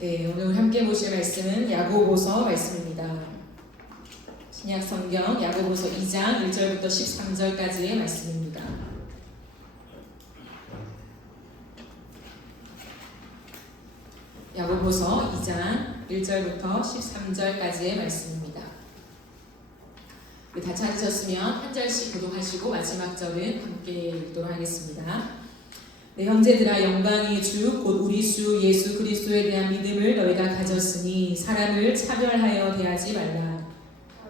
네, 오늘 함께 보실 말씀은 야고보서 말씀입니다. 신약 성경 야고보서 2장 1절부터 13절까지의 말씀입니다. 야고보서 2장 1절부터 13절까지의 말씀입니다. 다 찾으셨으면 한 절씩 교독하시고 마지막 절은 함께 읽도록 하겠습니다. 네, 형제들아, 영광의 주 곧 우리 주 예수 그리스도에 대한 믿음을 너희가 가졌으니 사람을 차별하여 대하지 말라.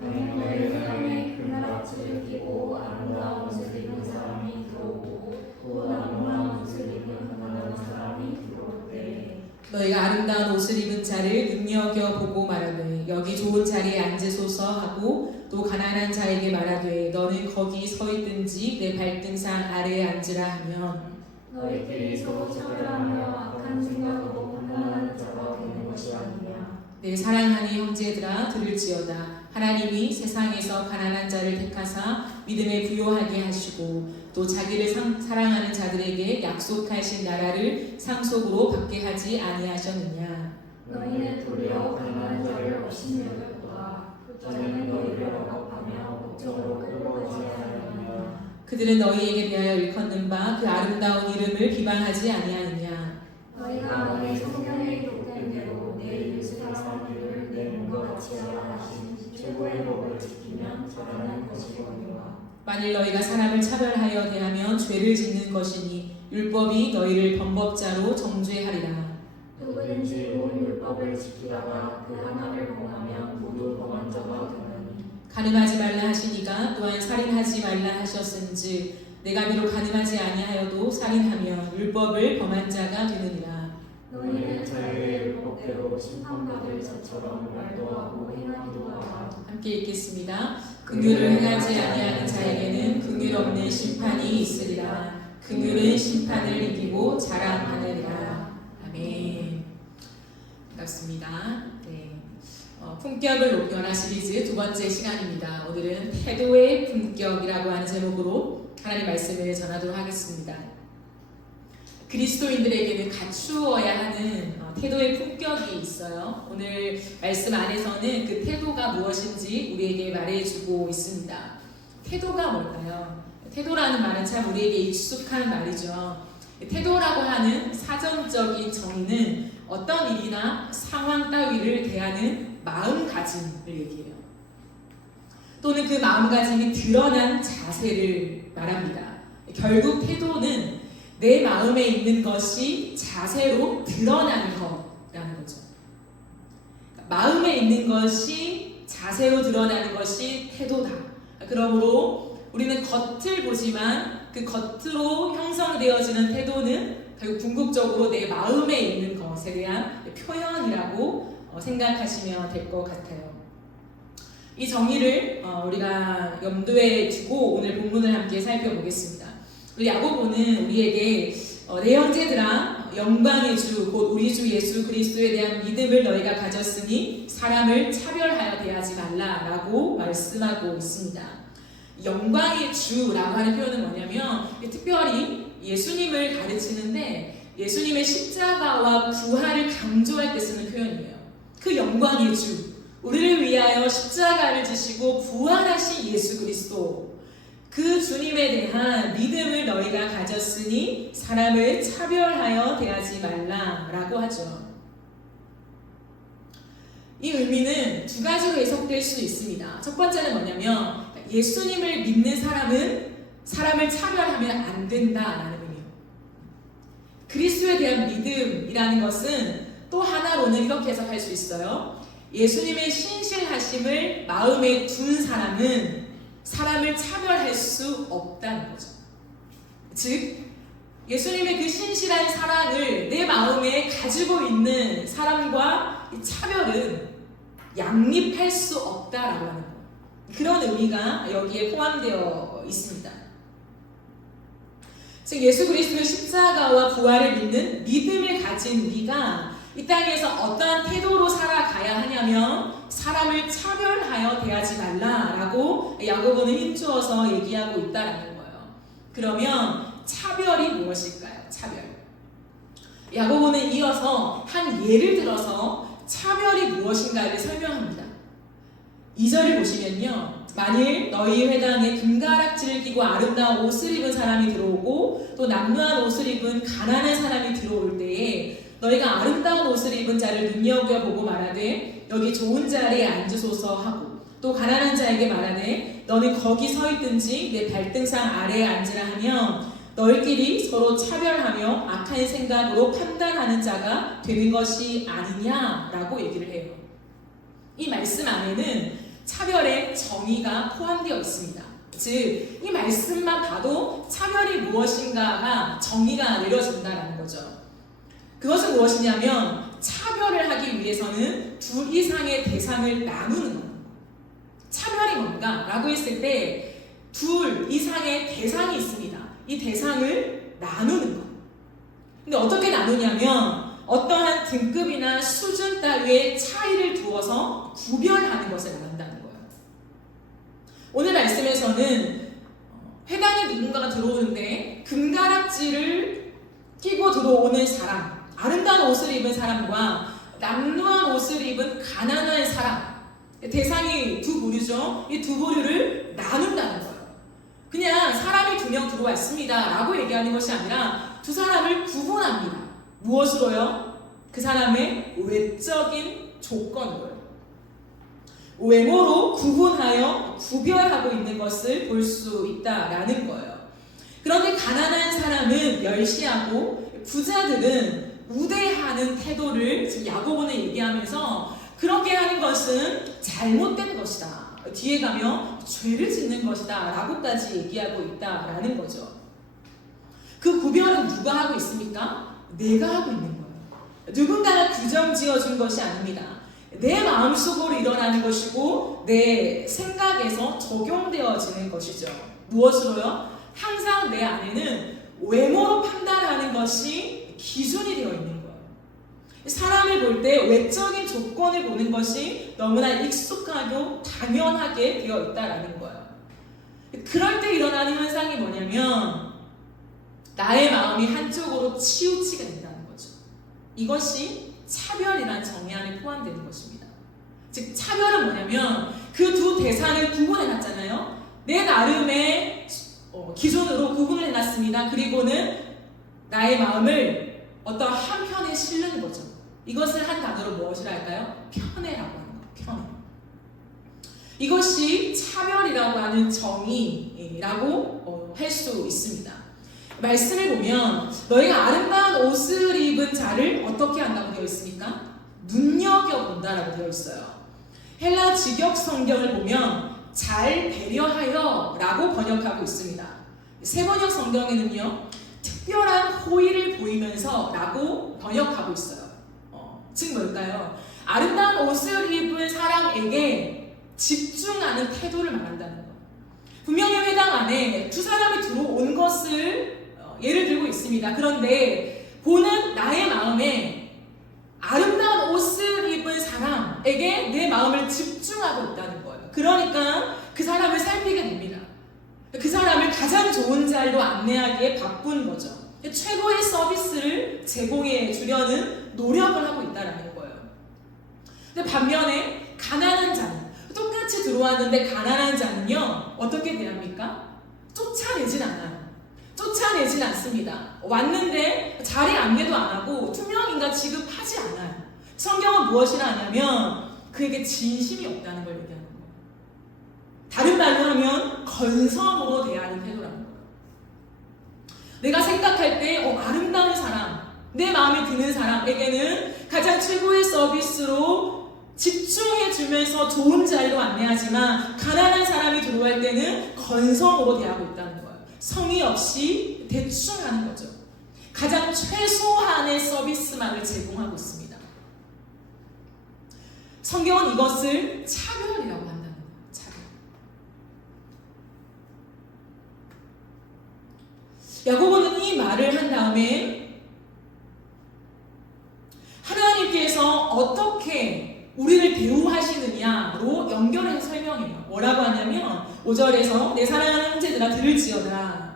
너희 사람의 금값을 끼고 아름다운 옷을 입은 사람이 들어오고 또 아름다운 옷을 입은 가난한 사람이 들어올 때 너희가 아름다운 옷을 입은 자를 눈여겨보고 말하되 여기 좋은 자리에 앉으소서 하고 또 가난한 자에게 말하되 너는 거기 서 있든지 내 발등상 아래에 앉으라 하면 너희들이 서로 차별하며 악한 생각으로 판단하는 자가 되는 것이 아니냐. 내 사랑하는 형제들아, 들을지어다. 하나님이 세상에서 가난한 자를 택하사 믿음에 부요하게 하시고 또 자기를 사랑하는 자들에게 약속하신 나라를 상속으로 받게 하지 아니하셨느냐. 너희는 도리어 가난한 자를 없인 여겼도다. 자는 너희를 억압하며 목적으로 끌고 가지 않으느냐. 그들은 너희에게 대하여 일컫는 바 그 아름다운 이름을 비방하지 아니하느냐. 너희가 너희 성경에 기록된 대로 내 이웃을 사랑하기를 내 몸과 같이 하라 하신 최고의 법을 지키면 잘하는 것이거니와. 만일 너희가 사람을 차별하여 대하면 죄를 짓는 것이니 율법이 너희를 범법자로 정죄하리라. 누구든지 온 율법을 지키다가 그 하나를 범하면 모두 범한 자가 되느니. 간음하지 말라 하시니가 또한 살인하지 말라 하셨은즉 내가 비록 간음하지 아니하여도 살인하면 율법을 범한 자가 되느니라. 너희는 자유의 율법대로 심판받을 자처럼 말도 하고 행하기도 하라. 함께 읽겠습니다. 긍휼을 행하지 아니하는 자에게는 긍휼 없는 심판이 있으리라. 긍휼은 심판을 이기고 자랑하느니라. 아멘. 반갑습니다. 네. 품격을 높여라 시리즈 두 번째 시간입니다. 오늘은 태도의 품격이라고 하는 제목으로 하나님 말씀을 전하도록 하겠습니다. 그리스도인들에게는 갖추어야 하는 태도의 품격이 있어요. 오늘 말씀 안에서는 그 태도가 무엇인지 우리에게 말해주고 있습니다. 태도가 뭘까요? 태도라는 말은 참 우리에게 익숙한 말이죠. 태도라고 하는 사전적인 정의는 어떤 일이나 상황 따위를 대하는 마음가짐을 얘기해요. 또는 그 마음가짐이 드러난 자세를 말합니다. 결국 태도는 내 마음에 있는 것이 자세로 드러나는 거라는 거죠. 마음에 있는 것이 자세로 드러나는 것이 태도다. 그러므로 우리는 겉을 보지만 그 겉으로 형성되어지는 태도는 결국 궁극적으로 내 마음에 있는 것에 대한 표현이라고 생각하시면 될 것 같아요. 이 정의를 우리가 염두에 두고 오늘 본문을 함께 살펴보겠습니다. 우리 야고보는 우리에게 내 형제들아, 영광의 주 곧 우리 주 예수 그리스도에 대한 믿음을 너희가 가졌으니 사람을 차별하여 대하지 말라라고 말씀하고 있습니다. 영광의 주라고 하는 표현은 뭐냐면 특별히 예수님을 가르치는데 예수님의 십자가와 부활을 강조할 때 쓰는 표현이에요. 그 영광의 주, 우리를 위하여 십자가를 지시고 부활하신 예수 그리스도, 그 주님에 대한 믿음을 너희가 가졌으니 사람을 차별하여 대하지 말라라고 하죠. 이 의미는 두 가지로 해석될 수 있습니다. 첫 번째는 뭐냐면 예수님을 믿는 사람은 사람을 차별하면 안 된다라는 의미예요. 그리스도에 대한 믿음이라는 것은 또 하나로는 이렇게 해석할 수 있어요. 예수님의 신실하심을 마음에 둔 사람은 사람을 차별할 수 없다는 거죠. 즉, 예수님의 그 신실한 사랑을 내 마음에 가지고 있는 사람과 차별은 양립할 수 없다라고 하는 거예요. 그런 의미가 여기에 포함되어 있습니다. 즉, 예수 그리스도의 십자가와 부활을 믿는 믿음을 가진 우리가 이 땅에서 어떠한 태도로 살아가야 하냐면 사람을 차별하여 대하지 말라라고 야고보는 힘주어서 얘기하고 있다라는 거예요. 그러면 차별이 무엇일까요? 차별. 야고보는 이어서 한 예를 들어서 차별이 무엇인가를 설명합니다. 2절을 보시면요. 만일 너희 회당에 금가락지를 끼고 아름다운 옷을 입은 사람이 들어오고 또 남루한 옷을 입은 가난한 사람이 들어올 때에 너희가 아름다운 옷을 입은 자를 눈여겨보고 말하되 여기 좋은 자리에 앉으소서 하고 또 가난한 자에게 말하되 너는 거기 서 있든지 내 발등상 아래에 앉으라 하면 너희끼리 서로 차별하며 악한 생각으로 판단하는 자가 되는 것이 아니냐라고 얘기를 해요. 이 말씀 안에는 차별의 정의가 포함되어 있습니다. 즉, 이 말씀만 봐도 차별이 무엇인가가 정의가 내려진다는 거죠. 그것은 무엇이냐면 차별을 하기 위해서는 둘 이상의 대상을 나누는 겁니다. 차별이 뭔가? 라고 했을 때 둘 이상의 대상이 있습니다. 이 대상을 나누는 것. 근데 어떻게 나누냐면 어떠한 등급이나 수준 따위의 차이를 두어서 구별하는 것을 말한다는 거예요. 오늘 말씀에서는 회당에 누군가가 들어오는데 금가락지를 끼고 들어오는 사람, 아름다운 옷을 입은 사람과 남루한 옷을 입은 가난한 사람, 대상이 두 부류죠. 이 두 부류를 나눈다는 거예요. 그냥 사람이 2명 들어왔습니다 라고 얘기하는 것이 아니라 두 사람을 구분합니다. 무엇으로요? 그 사람의 외적인 조건으로요. 외모로 구분하여 구별하고 있는 것을 볼 수 있다라는 거예요. 그런데 가난한 사람은 멸시하고 부자들은 우대하는 태도를 지금 야고보는 얘기하면서 그렇게 하는 것은 잘못된 것이다. 뒤에 가면 죄를 짓는 것이다 라고까지 얘기하고 있다라는 거죠. 그 구별은 누가 하고 있습니까? 내가 하고 있는 거예요. 누군가가 규정 지어준 것이 아닙니다. 내 마음속으로 일어나는 것이고 내 생각에서 적용되어지는 것이죠. 무엇으로요? 항상 내 안에는 외모로 판단하는 것이 기준이 되어 있는 거예요. 사람을 볼 때 외적인 조건을 보는 것이 너무나 익숙하고 당연하게 되어 있다라는 거예요. 그럴 때 일어나는 현상이 뭐냐면 나의 마음이 한쪽으로 치우치게 된다는 거죠. 이것이 차별이라는 정의 안에 포함되는 것입니다. 즉 차별은 뭐냐면 그 두 대상을 구분해놨잖아요. 내 나름의 기준으로 구분을 해놨습니다. 그리고는 나의 마음을 어떤 한편에 실는 거죠. 이것을 한 단어로 무엇이라 할까요? 편애라고 하는 거예요. 편애. 이것이 차별이라고 하는 정의라고 할 수 있습니다. 말씀을 보면 너희가 아름다운 옷을 입은 자를 어떻게 한다고 되어 있습니까? 눈여겨본다라고 되어 있어요. 헬라 직역 성경을 보면 잘 배려하여 라고 번역하고 있습니다. 세번역 성경에는요 특별한 호의를 보이면서 라고 번역하고 있어요. 즉 뭘까요? 아름다운 옷을 입은 사람에게 집중하는 태도를 말한다는 거예요. 분명히 회당 안에 두 사람이 들어온 것을 예를 들고 있습니다. 그런데 보는 나의 마음에 아름다운 옷을 입은 사람에게 내 마음을 집중하고 있다는 거예요. 그러니까 그 사람을 살피게 됩니다. 그 사람을 가장 좋은 자리로 안내하기에 바쁜 거죠. 최고의 서비스를 제공해 주려는 노력을 하고 있다는 거예요. 근데 반면에 가난한 자는 똑같이 들어왔는데 가난한 자는요 어떻게 대합니까? 쫓아내진 않아요. 쫓아내진 않습니다. 왔는데 자리 안내도 안 하고 투명인간 취급하지 않아요. 성경은 무엇이라 하냐면 그에게 진심이 없다는 걸 얘기하는 거예요. 다른 말로 하면 건성으로 대하는 태도라는 거예요. 내가 생각할 때 아름다운 사람, 내 마음에 드는 사람에게는 가장 최고의 서비스로 집중해주면서 좋은 자리로 안내하지만 가난한 사람이 들어올 때는 건성으로 대하고 있다는 거예요. 성의 없이 대충 하는 거죠. 가장 최소한의 서비스만을 제공하고 있습니다. 성경은 이것을 차별이라고 한다는 거예요. 차별. 야고보는 이 말을 한 다음에 하나님께서 어떻게 우리를 대우하시느냐로 연결해서 설명해요. 뭐라고 하냐면 5절에서 내 사랑하는 형제들아 들을지어다.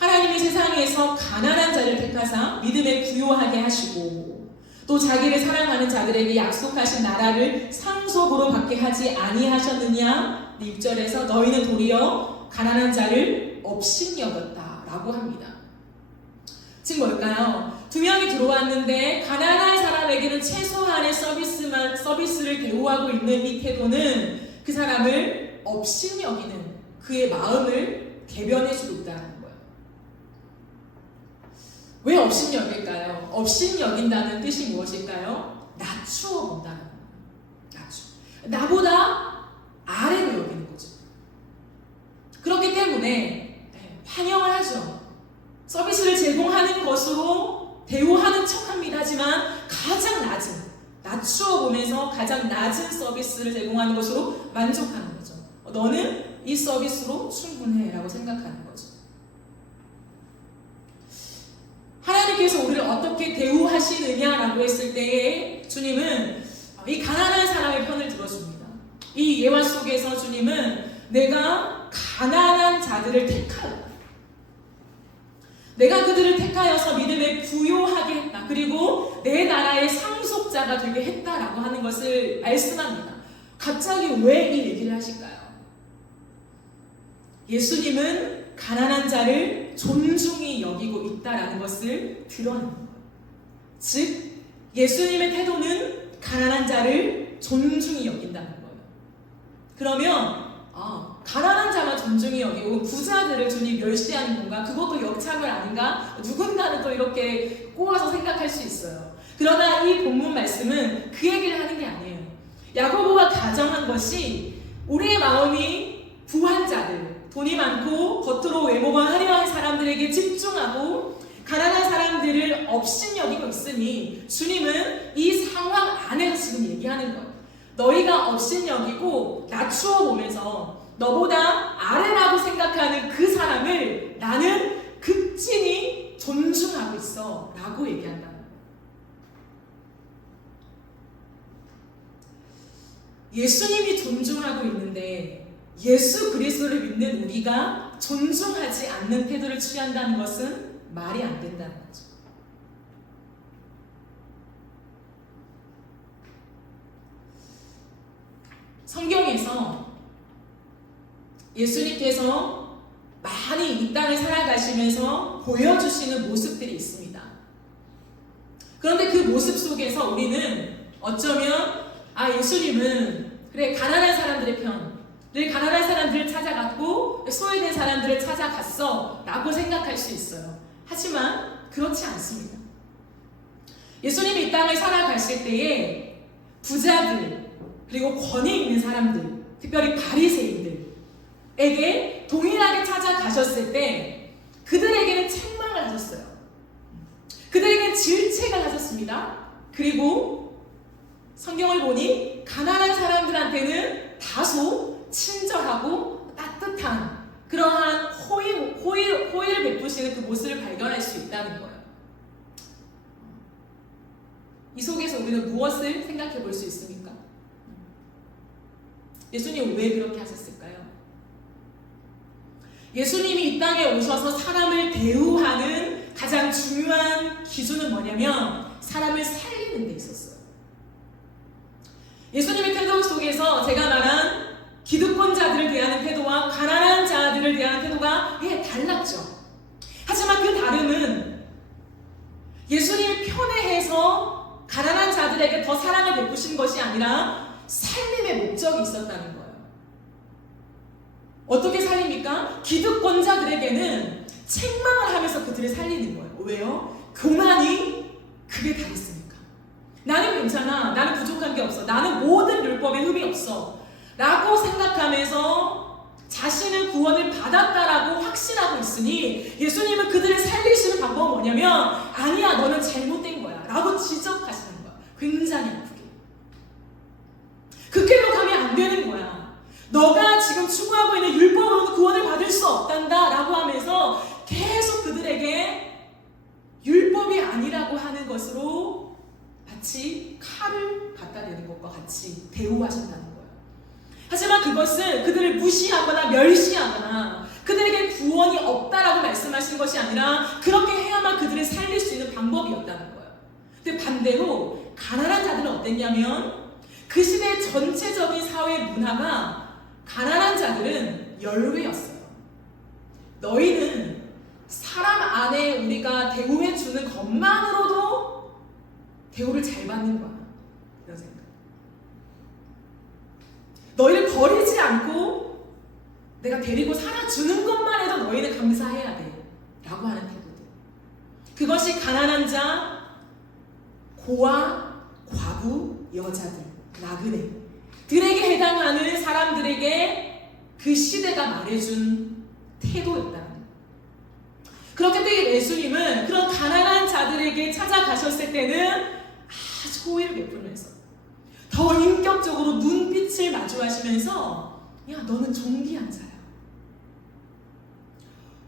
하나님이 세상에서 가난한 자를 택하사 믿음에 부요하게 하시고 또 자기를 사랑하는 자들에게 약속하신 나라를 상속으로 받게 하지 아니하셨느냐? 6절에서 너희는 도리어 가난한 자를 업신 여겼다라고 합니다. 즉 뭘까요? 두 명이 들어왔는데 가난한 사람에게는 최소한의 서비스를 대우하고 있는 이 태도는 그 사람을 업신 여기는 그의 마음을 대변해 주고 있다는 거예요. 왜 업신 여길까요? 업신 여긴다는 뜻이 무엇일까요? 낮추어 본다는 거예요. 나보다 아래로 여기는 거죠. 그렇기 때문에 환영을 하죠. 서비스를 제공하는 것으로 대우하는 척합니다. 하지만 가장 낮추어 보면서 가장 낮은 서비스를 제공하는 것으로 만족하는 거죠. 너는 이 서비스로 충분해 라고 생각하는 거죠. 하나님께서 우리를 어떻게 대우하시느냐라고 했을 때에 주님은 이 가난한 사람의 편을 들어줍니다. 이 예화 속에서 주님은 내가 가난한 자들을 택하였다. 내가 그들을 택하여서 믿음에 부요하게 했다. 그리고 내 나라의 상속자가 되게 했다라고 하는 것을 말씀합니다. 갑자기 왜 이 얘기를 하실까요? 예수님은 가난한 자를 존중히 여기고 있다라는 것을 드러내는 거예요. 즉 예수님의 태도는 가난한 자를 존중히 여긴다는 거예요. 그러면 가난한 자만 존중히 여기고 부자들을 주님 멸시하는 건가? 그것도 역차별 아닌가? 누군가는 또 이렇게 꼬아서 생각할 수 있어요. 그러나 이 본문 말씀은 그 얘기를 하는 게 아니에요. 야고보가 가정한 것이 우리의 마음이 부한 자들, 돈이 많고 겉으로 외모가 화려한 사람들에게 집중하고 가난한 사람들을 업신 여기고 있으니 주님은 이 상황 안에서 지금 얘기하는 거예요. 너희가 업신 여기고 낮추어 보면서 너보다 아래라고 생각하는 그 사람을 나는 극진히 존중하고 있어 라고 얘기한다는 거예요. 예수님이 존중하고 있는데 예수 그리스도를 믿는 우리가 존중하지 않는 태도를 취한다는 것은 말이 안 된다는 거죠. 성경에서 예수님께서 많이 이 땅을 살아가시면서 보여주시는 모습들이 있습니다. 그런데 그 모습 속에서 우리는 어쩌면 예수님은 그래 가난한 사람들의 편, 늘 가난한 사람들을 찾아갔고 소외된 사람들을 찾아갔어 라고 생각할 수 있어요. 하지만 그렇지 않습니다. 예수님이 이 땅을 살아가실 때에 부자들 그리고 권위 있는 사람들, 특별히 바리새인들에게 동일하게 찾아가셨을 때 그들에게는 책망을 하셨어요. 그들에게는 질책을 하셨습니다. 그리고 성경을 보니 가난한 사람들한테는 다소 친절하고 따뜻한 그러한 호의를 베푸시는 그 모습을 발견할 수 있다는 거예요. 이 속에서 우리는 무엇을 생각해 볼 수 있습니까? 예수님 왜 그렇게 하셨을까요? 예수님이 이 땅에 오셔서 사람을 대우하는 가장 중요한 기준은 뭐냐면 사람을 살리는 데 있었어요. 예수님의 태도 속에서 제가 말한 기득권자들을 대하는 태도와 가난한 자들을 대하는 태도가 달랐죠. 하지만 그 다름은 예수님이 편애해서 가난한 자들에게 더 사랑을 베푸신 것이 아니라 살림의 목적이 있었다는 거예요. 어떻게 살립니까? 기득권자들에게는 책망을 하면서 그들을 살리는 거예요. 왜요? 교만이 그게 다 있으니까. 나는 괜찮아. 나는 부족한 게 없어. 나는 모든 율법에 흠이 없어. 라고 생각하면서 자신은 구원을 받았다라고 확신하고 있으니 예수님은 그들을 살리시는 방법은 뭐냐면 아니야 너는 잘못된 거야 라고 지적하시는 거야. 굉장히 아프게. 그 길로 가면 안 되는 거야. 너가 지금 추구하고 있는 율법으로는 구원을 받을 수 없단다 라고 하면서 계속 그들에게 율법이 아니라고 하는 것으로 마치 칼을 갖다 대는 것과 같이 대우하신다는 거예요. 하지만 그것은 그들을 무시하거나 멸시하거나 그들에게 구원이 없다라고 말씀하시는 말씀하신 것이 아니라 그렇게 해야만 그들을 살릴 수 있는 방법이었다는 거예요. 근데 반대로 가난한 자들은 어땠냐면 그 시대 전체적인 사회 문화가 가난한 자들은 열외였어요. 너희는 사람 안에 우리가 대우해 주는 것만으로도 대우를 잘 받는 거야. 이런 생각. 너희를 버리지 않고 내가 데리고 살아주는 것만 해도 너희는 감사해야 돼. 라고 하는 태도들. 그것이 가난한 자, 고아, 과부, 여자들, 나그네 들에게 해당하는 사람들에게 그 시대가 말해준 태도였다는 거예요. 그렇기 때문에 예수님은 그런 가난한 자들에게 찾아가셨을 때는 아주 호의를 베풀면서 더 인격적으로 눈빛을 마주하시면서 야, 너는 존귀한 자야.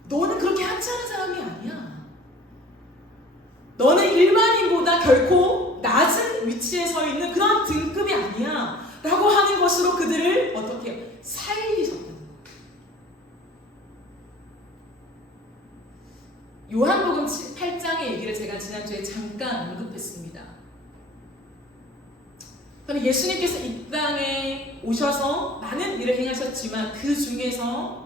너는 그렇게 하찮은 사람이 아니야. 너는 일반인보다 결코 낮은 위치에 서 있는 그런 등급이 아니야. 라고 하는 것으로 그들을 어떻게 살리셨다는 거예요. 요한복음 8장의 얘기를 제가 지난주에 잠깐 언급했습니다. 그럼 예수님께서 이 땅에 오셔서 많은 일을 행하셨지만 그 중에서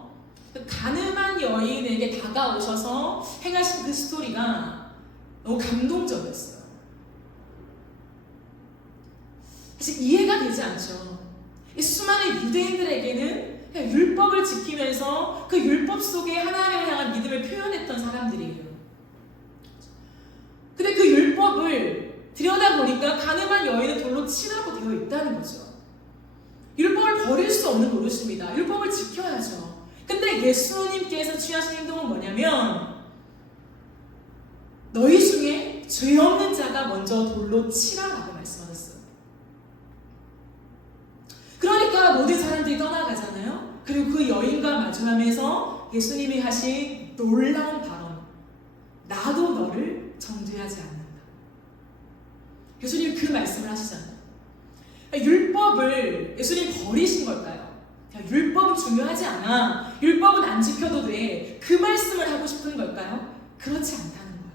그 가늠한 여인에게 다가오셔서 행하신 그 스토리가 너무 감동적이었어요. 사실 이해가 되지 않죠. 이 수많은 유대인들에게는 그냥 율법을 지키면서 그 율법 속에 하나님을 향한 믿음을 표현했던 사람들이에요. 근데 그 율법을 들여다보니까 가늠한 여인은 돌로 치라고 되어 있다는 거죠. 율법을 버릴 수 없는 노릇입니다. 율법을 지켜야죠. 근데 예수님께서 취하신 행동은 뭐냐면 너희 중에 죄 없는 자가 먼저 돌로 치라라고 말씀하셨어요. 그러니까 모든 사람들이 떠나가잖아요. 그리고 그 여인과 마주하면서 예수님이 하신 놀라운 발언, 나도 너를 정죄하지 않는다. 예수님이 그 말씀을 하시잖아요. 율법을 예수님 버리신 걸까요? 율법은 중요하지 않아. 율법은 안 지켜도 돼. 그 말씀을 하고 싶은 걸까요? 그렇지 않다는 거예요.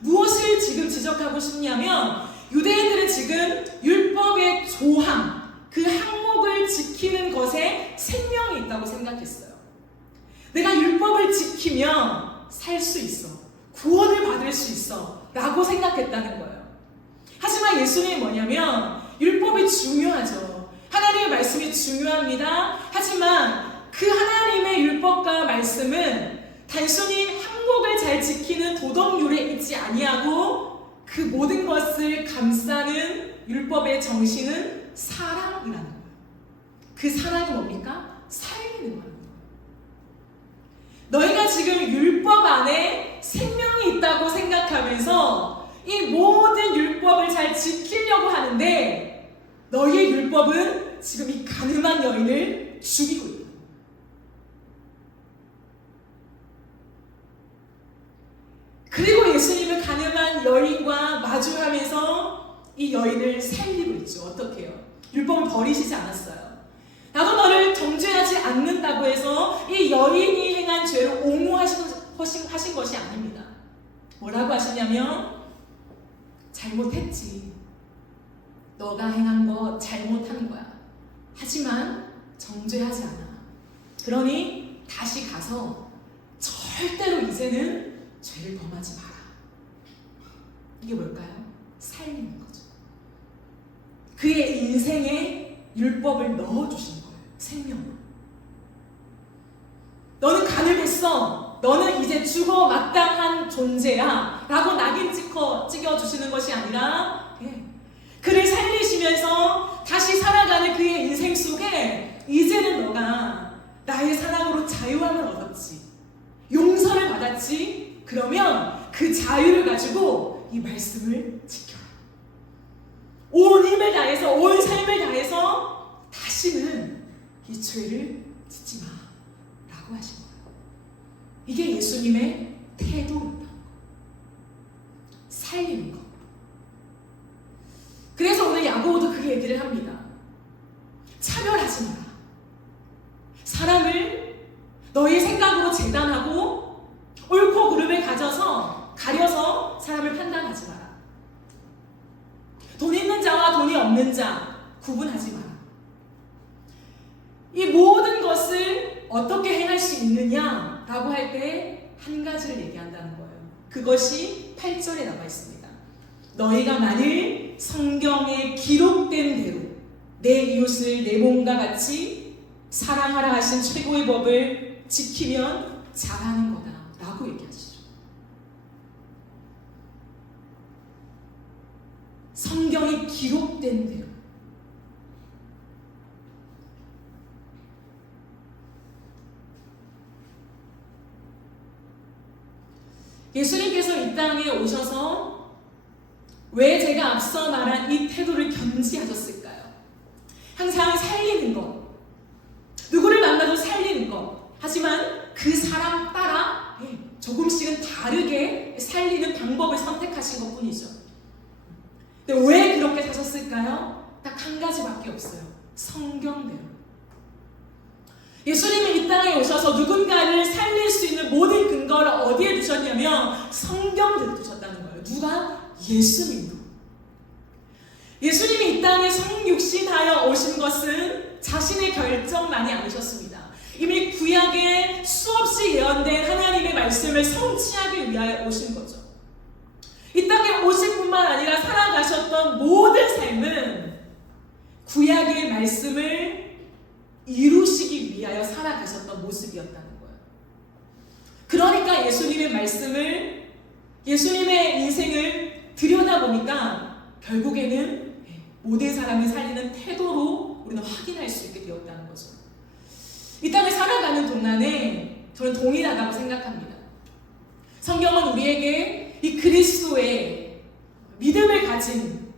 무엇을 지금 지적하고 싶냐면 유대인들은 지금 율법의 조항, 그 항목을 지키는 것에 생명이 있다고 생각했어요. 내가 율법을 지키면 살 수 있어. 구원을 받을 수 있어. 라고 생각했다는 거예요. 하지만 예수님이 뭐냐면 율법이 중요하죠. 하나님의 말씀이 중요합니다. 하지만 그 하나님의 율법과 말씀은 단순히 항목을 잘 지키는 도덕률에 있지 아니하고 그 모든 것을 감싸는 율법의 정신은 사랑이라는 거예요. 그 사랑이 뭡니까? 살리는 거예요. 너희가 지금 율법 안에 생명이 있다고 생각하면서 이 모든 율법을 잘 지키려고 하는데 너희의 율법은 지금 이 가늠한 여인을 죽이고 있다. 그리고 예수님은 가늠한 여인과 마주하면서 이 여인을 살리고 있죠. 어떻게 해요? 율법을 버리시지 않았어요. 나도 너를 정죄하지 않는다고 해서 이 여인이 행한 죄를 옹호하신 것이 아닙니다. 뭐라고 하시냐면 잘못했지. 너가 행한 거 잘못한 거야. 하지만 정죄하지 않아. 그러니 다시 가서 절대로 이제는 죄를 범하지 마라. 이게 뭘까요? 살리는 거죠. 그의 인생에 율법을 넣어주신 거예요. 생명으로. 너는 가늠했어. 너는 이제 죽어 마땅한 존재야. 라고 낙인 찍어주시는 것이 아니라 그를 살리시면서 다시 살아가는 그의 인생 속에 이제는 너가 나의 사랑으로 자유함을 얻었지. 용서를 받았지. 그러면 그 자유를 가지고 이 말씀을 지켜라. 온 힘을 다해서 온 삶을 다해서 다시는 이 죄를 짓지 마 라고 하신 거예요. 이게 예수님의 태도입니다. 살리는 것. 그래서 오늘 야고보도 그 얘기를 합니다. 차별하지 마라. 사람을 너의 생각으로 재단하고 옳고 그름을 가려서 사람을 판단하지 마라. 돈 있는 자와 돈이 없는 자 구분하지 마라. 이 모든 것을 어떻게 행할 수 있느냐라고 할 때 한 가지를 얘기한다는 거예요. 그것이 8절에 나와 있습니다. 너희가 만일 성경에 기록된 대로 내 이웃을 내 몸과 같이 사랑하라 하신 최고의 법을 지키면 잘하는 거다 라고 얘기하시죠. 성경에 기록된 대로. 예수님께서 이 땅에 오셔서 왜 제가 앞서 말한 이 태도를 견지하셨을까요? 항상 살리는 것, 누구를 만나도 살리는 것, 하지만 그 사람 따라 조금씩은 다르게 살리는 방법을 선택하신 것 뿐이죠. 근데 왜 그렇게 사셨을까요? 딱 한 가지밖에 없어요. 성경대로. 예수님이 이 땅에 오셔서 누군가를 살릴 수 있는 모든 근거를 어디에 두셨냐면 성경대로 두셨다는 거예요. 누가? 예수님으로. 예수님이 이 땅에 성육신하여 오신 것은 자신의 결정만이 아니셨습니다. 이미 구약에 수없이 예언된 하나님의 말씀을 성취하기 위하여 오신 거죠. 이 땅에 오실 뿐만 아니라 살아가셨던 모든 삶은 구약의 말씀을 이루시기 위하여 살아가셨던 모습이었다는 거예요. 그러니까 예수님의 말씀을, 예수님의 인생을 들여다보니까 결국에는 모든 사람을 살리는 태도로 우리는 확인할 수 있게 되었다는 거죠. 이 땅을 살아가는 동안에 저는 동일하다고 생각합니다. 성경은 우리에게 이 그리스도의 믿음을 가진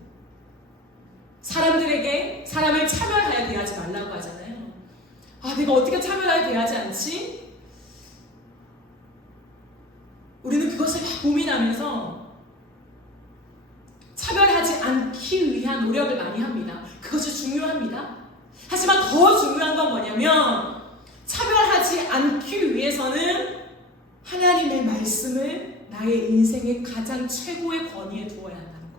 사람들에게 사람을 차별하여 대하지 말라고 하잖아요. 아, 내가 어떻게 차별하여 대하지 않지? 우리는 그것을 막 고민하면서 차별하지 않기 위한 노력을 많이 합니다. 그것이 중요합니다. 하지만 더 중요한 건 뭐냐면 차별하지 않기 위해서는 하나님의 말씀을 나의 인생의 가장 최고의 권위에 두어야 한다는 것.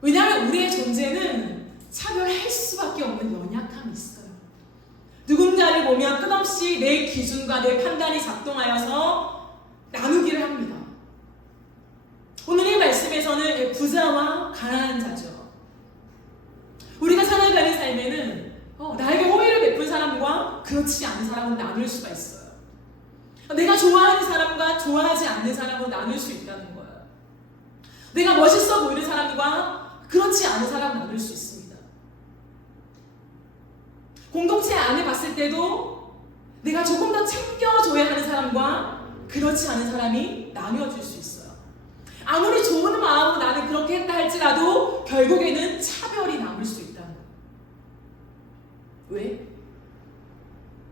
왜냐하면 우리의 존재는 차별할 수밖에 없는 연약함이 있어요. 누군가를 보면 끝없이 내 기준과 내 판단이 작동하여서 나누기를 합니다. 오늘의 말씀에서는 부자와 가난한 자죠. 우리가 살아가는 삶에는 나에게 호의를 베푼 사람과 그렇지 않은 사람은 나눌 수가 있어요. 내가 좋아하는 사람과 좋아하지 않는 사람은 나눌 수 있다는 거예요. 내가 멋있어 보이는 사람과 그렇지 않은 사람은 나눌 수 있습니다. 공동체 안에 봤을 때도 내가 조금 더 챙겨줘야 하는 사람과 그렇지 않은 사람이 나뉘어질 수 있어요. 아무리 좋은 마음으로 나는 그렇게 했다 할지라도 결국에는 차별이 남을 수 있다는 거예요. 왜?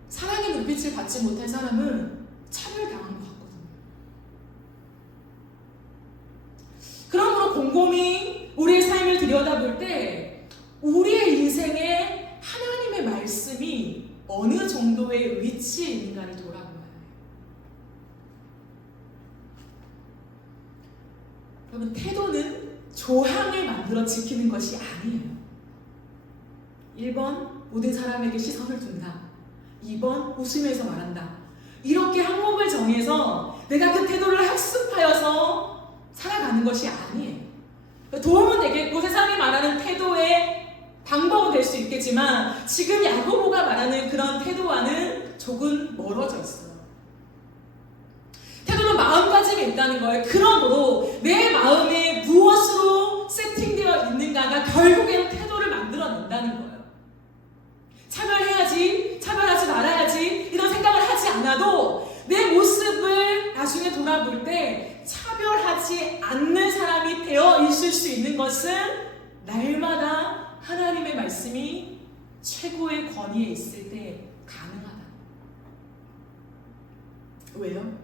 사랑의 눈빛을 받지 못한 사람은 차별당한 것 같거든요. 그러므로 곰곰이 우리의 삶을 들여다볼 때 우리의 인생에 하나님의 말씀이 어느 정도의 위치에 있는가를 돌아보아야 해요. 여러분, 태도는 조항을 만들어 지키는 것이 아니에요. 1번, 모든 사람에게 시선을 둔다. 2번, 웃으면서 말한다. 이렇게 항목을 정해서 내가 그 태도를 학습하여서 살아가는 것이 아니에요. 도움은 되겠고 세상이 말하는 태도의 방법은 될 수 있겠지만 지금 야고보가 말하는 그런 태도와는 조금 멀어져 있어요. 태도는 마음가짐이 있다는 거예요. 그러므로 내 마음에 무엇으로 세팅되어 있는가가 결국에는 태도를 만들어낸다는 거예요. 차별해야지, 차별하지 말아야지 이런 생각을 하지 않아도 내 모습을 나중에 돌아볼 때 차별하지 않는 사람이 되어 있을 수 있는 것은 날마다 하나님의 말씀이 최고의 권위에 있을 때 가능하다. 왜요?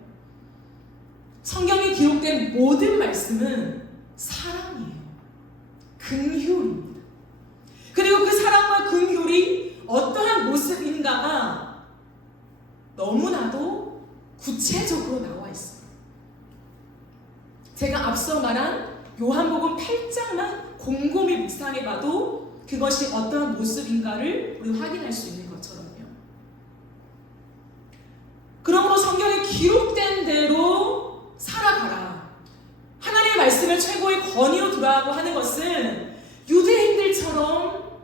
성경에 기록된 모든 말씀은 사랑이에요. 긍휼입니다. 그리고 그 사랑과 긍휼이 어떠한 모습인가가 너무나도 구체적으로 나와 있어요. 제가 앞서 말한 요한복음 8장만 곰곰이 묵상해봐도 그것이 어떠한 모습인가를 우리 확인할 수 있는 것처럼요. 그러므로 성경에 기록된 대로 살아가라. 하나님의 말씀을 최고의 권위로 두라고 하는 것은 유대인들처럼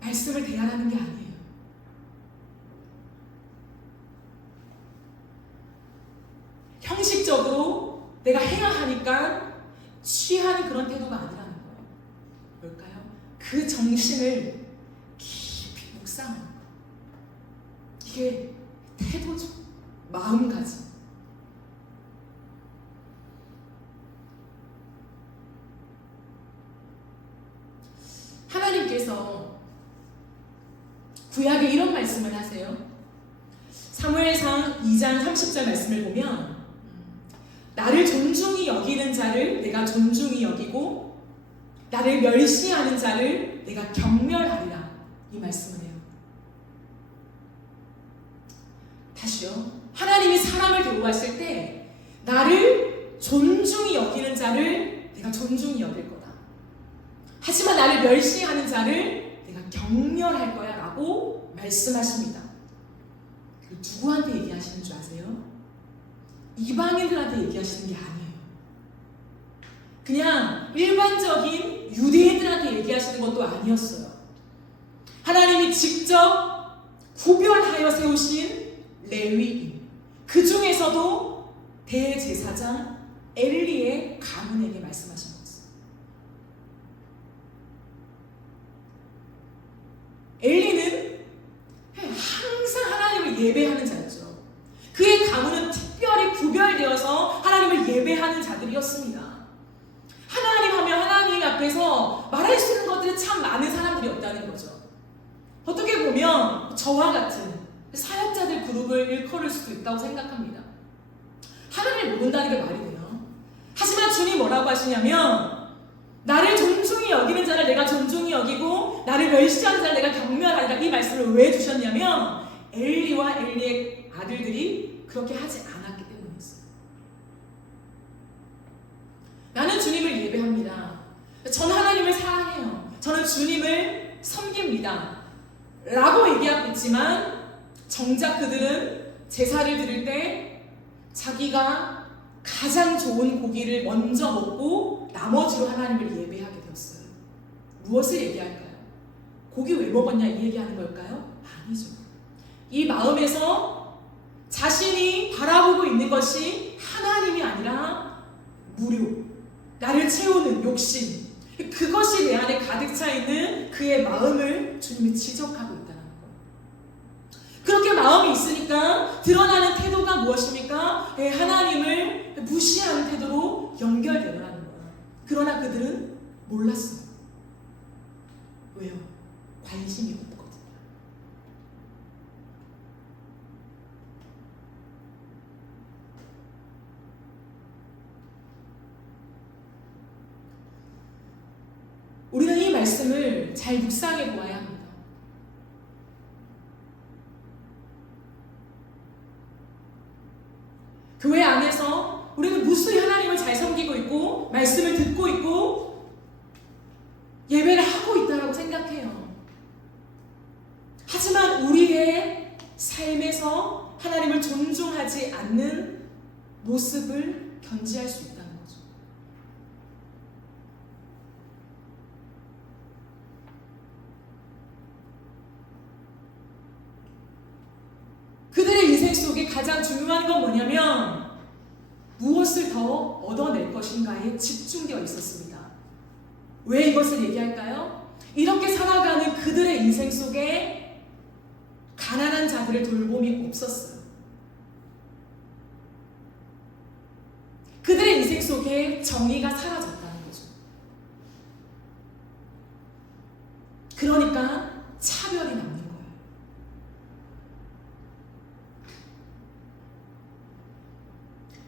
말씀을 대하라는 게 아니에요. 형식적으로 내가 해야 하니까 취하는 그런 태도가 아니라는 거예요. 뭘까요? 그 정신을 깊이 묵상하는 거예요. 이게 태도죠. 마음가짐. 하나님께서 구약에 이런 말씀을 하세요. 사무엘상 2장 30절 말씀을 보면 나를 존중히 여기는 자를 내가 존중히 여기고 나를 멸시하는 자를 내가 경멸하리라, 이 말씀을 해요. 다시요. 하나님이 사람을 대우하실 때 나를 존중히 여기는 자를 내가 존중히 여길 거다. 하지만 나를 멸시하는 자를 내가 경멸할 거야 라고 말씀하십니다. 누구한테 얘기하시는 줄 아세요? 이방인들한테 얘기하시는 게 아니에요. 그냥 일반적인 유대인들한테 얘기하시는 것도 아니었어요. 하나님이 직접 구별하여 세우신 레위인, 그 중에서도 대제사장 엘리의 가문에게 말씀하신 거죠. 엘리는 항상 하나님을 예배하는 자였죠. 그의 가문은 특별히 구별되어서 하나님을 예배하는 자들이었습니다. 하나님 하면 하나님 앞에서 말할 수 있는 것들이 참 많은 사람들이었다는 거죠. 어떻게 보면 저와 같은 사역자들 그룹을 일컬을 수도 있다고 생각합니다. 하나님을 모른다는 게 말이 돼요. 하지만 주님 뭐라고 하시냐면 나를 존중히 여기는 자를 내가 존중히 여기고 나를 멸시하는 자를 내가 경멸하리라, 이 말씀을 왜 주셨냐면 엘리와 엘리의 아들들이 그렇게 하지 않았기 때문이었어요. 나는 주님을 예배합니다. 저는 하나님을 사랑해요. 저는 주님을 섬깁니다. 라고 얘기하고 있지만 정작 그들은 제사를 드릴 때 자기가 가장 좋은 고기를 먼저 먹고 나머지로 하나님을 예배하게 되었어요. 무엇을 얘기할까요? 고기 왜 먹었냐 이 얘기하는 걸까요? 아니죠. 이 마음에서 자신이 바라보고 있는 것이 하나님이 아니라 무료, 나를 채우는 욕심, 그것이 내 안에 가득 차 있는 그의 마음을 주님이 지적하고 있다는 거예요. 그렇게 마음이 있으니까 드러나는 태도가 무엇입니까? 하나님을 무시하는 태도로 연결되더라는 거예요. 그러나 그들은 몰랐어요. 왜요? 관심이 없거든요. 우리는 이 말씀을 잘 묵상해 보아야 합니다. 교회 안에서 우리는 무수히 하나님을 잘 섬기고 있고 말씀을 듣고 있고 예배를 하고 있다고 생각해요. 하지만 우리의 삶에서 하나님을 존중하지 않는 모습을 견지할 수 있다는 거죠. 그들의 인생 속에 가장 중요한 건 뭐냐면 무엇을 더 얻어낼 것인가에 집중되어 있었습니다. 왜 이것을 얘기할까요? 이렇게 살아가는 그들의 인생 속에 가난한 자들을 돌봄이 없었어요. 그들의 인생 속에 정의가 사라졌다는 거죠. 그러니까 차별이 남는 거예요.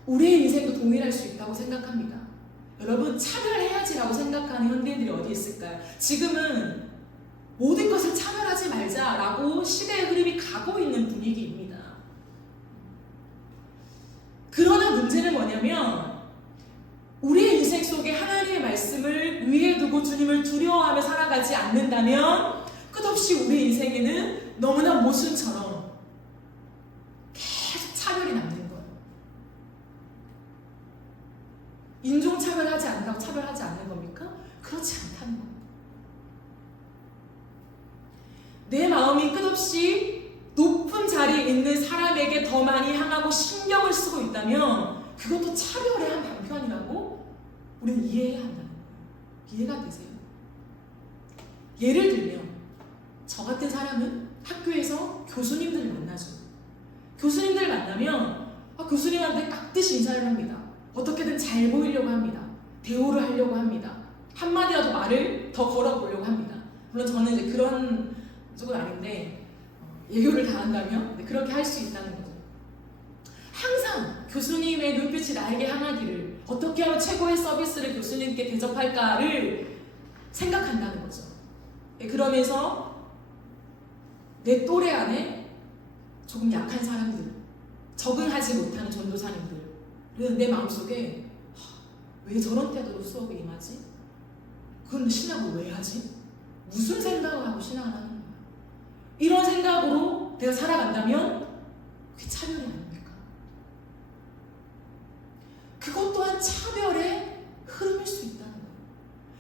우리의 인생도 동일할 수 있다고 생각합니다. 여러분, 차별해야지라고 생각하는 현대인들이 어디 있을까요? 지금은 모든 것을 차별하지 말자라고 시대의 흐름이 가고 있는 분위기입니다. 하지만 문제는 뭐냐면 우리의 인생 속에 하나님의 말씀을 위에 두고 주님을 두려워하며 살아가지 않는다면 끝없이 우리 인생에는 너무나 모순처럼 계속 차별이 남는 거예요. 인종차별하지 않는다고 차별하지 않는 겁니까? 그렇지 않다는 겁니다. 내 마음이 끝없이 높은 자리에 있는 사람에게 더 많이 향하고 신경을 쓰고 있다면 그것도 차별의 한 방편이라고 우리는 이해해야 한다는 거예요. 이해가 되세요? 예를 들면 저 같은 사람은 학교에서 교수님들을 만나죠. 교수님들을 만나면 교수님한테 깍듯이 인사를 합니다. 어떻게든 잘 보이려고 합니다. 대우를 하려고 합니다. 한마디라도 말을 더 걸어보려고 합니다. 물론 저는 이제 그런 쪽은 아닌데 예교를 다한다면 그렇게 할 수 있다는 거죠. 항상 교수님의 눈빛이 나에게 향하기를 어떻게 하면 최고의 서비스를 교수님께 대접할까를 생각한다는 거죠. 그러면서 내 또래 안에 조금 약한 사람들, 적응하지 못하는 전도사님들은 내 마음속에 왜 저런 태도로 수업에 임하지? 그건 신학을 왜 하지? 무슨 생각을 하고 신앙을 하는 거야? 이런 생각으로 내가 살아간다면 그게 차별이 아닙니까? 그것 또한 차별의 흐름일 수 있다는 거예요.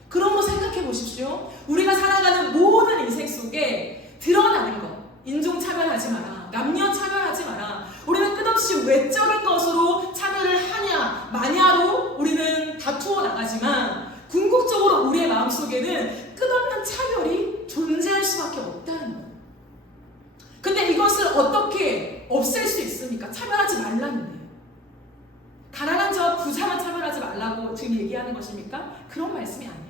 그런 거 생각해 보십시오. 우리가 살아가는 모든 인생 속에 드러나는 것, 인종 차별하지 마라, 남녀 차별하지 마라. 우리는 끝없이 외적인 것으로 차별을 하냐 마냐로 우리는 다투어 나가지만 궁극적으로 우리의 마음속에는 끝없는 차별이 존재할 수밖에 없다는 거예요. 근데 이것을 어떻게 없앨 수 있습니까? 차별하지 말라는데. 가난한 자와 부자만 차별하지 말라고 지금 얘기하는 것입니까? 그런 말씀이 아니에요.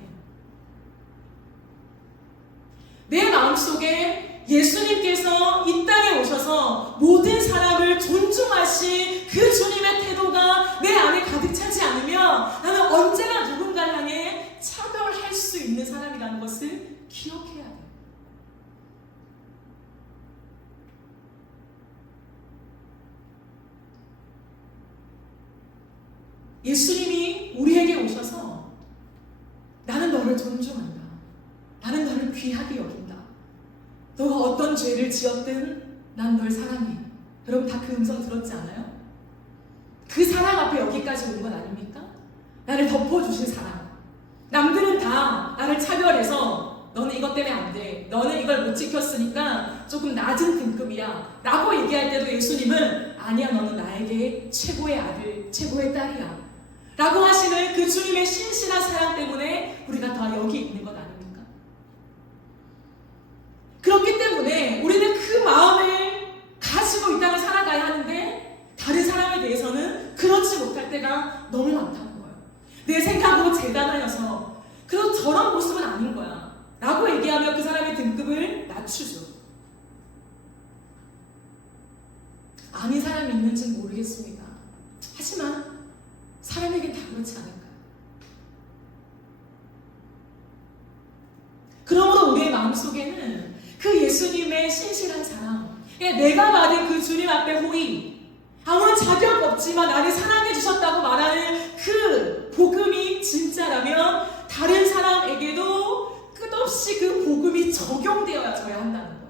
내 마음속에 예수님께서 이 땅에 오셔서 모든 사람을 존중하신 그 주님의 태도가 내 안에 가득 차지 않으면 나는 언제나 누군가를 향해 차별할 수 있는 사람이라는 것을 기억해야 돼요. 예수님이 우리에게 오셔서 나는 너를 존중한다. 나는 너를 귀하게 여긴다. 너가 어떤 죄를 지었든 난 널 사랑해. 여러분 다 그 음성 들었지 않아요? 그 사랑 앞에 여기까지 온 건 아닙니까? 나를 덮어주신 사랑. 남들은 다 나를 차별해서 너는 이것 때문에 안 돼. 너는 이걸 못 지켰으니까 조금 낮은 등급이야. 라고 얘기할 때도 예수님은 아니야, 너는 나에게 최고의 아들, 최고의 딸이야. 라고 하시는 그 주님의 신실한 사랑 때문에 우리가 다 여기 있는 것 아닙니까? 그렇기 때문에 우리는 그 마음을 가지고 이 땅을 살아가야 하는데 다른 사람에 대해서는 그렇지 못할 때가 너무 많다는 거예요. 내 생각으로 재단하여서 그래도 저런 모습은 아닌 거야 라고 얘기하며 그 사람의 등급을 낮추죠. 아닌 사람이 있는지는 모르겠습니다. 하지만 사람에겐 다 그렇지 않을까요? 그러므로 우리의 마음속에는 그 예수님의 신실한 사랑, 내가 받은 그 주님 앞에 호의, 아무런 자격 없지만 나를 사랑해 주셨다고 말하는 그 복음이 진짜라면 다른 사람에게도 끝없이 그 복음이 적용되어져야 한다는 거예요.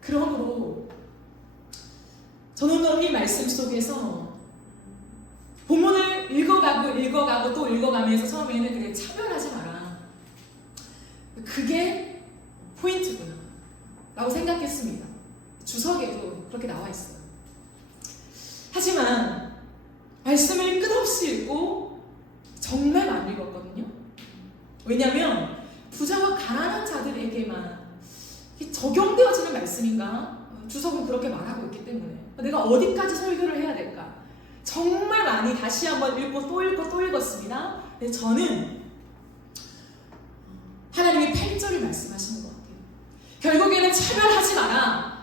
그러므로 저는 이 말씀 속에서 본문을 읽어가고 또 읽어가면서 처음에는 그래 차별하지 마라. 그게 포인트구나 라고 생각했습니다. 주석에도 그렇게 나와 있어요. 하지만 말씀을 끝없이 읽고 정말 많이 읽었거든요. 왜냐하면 부자와 가난한 자들에게만 적용되어지는 말씀인가? 주석은 그렇게 말하고 있기 때문에 내가 어디까지 설교를 해야 될까? 정말 많이 다시 한번 읽고 또 읽었습니다. 근데 저는 하나님이 8절을 말씀하시는 것 같아요. 결국에는 차별하지 마라.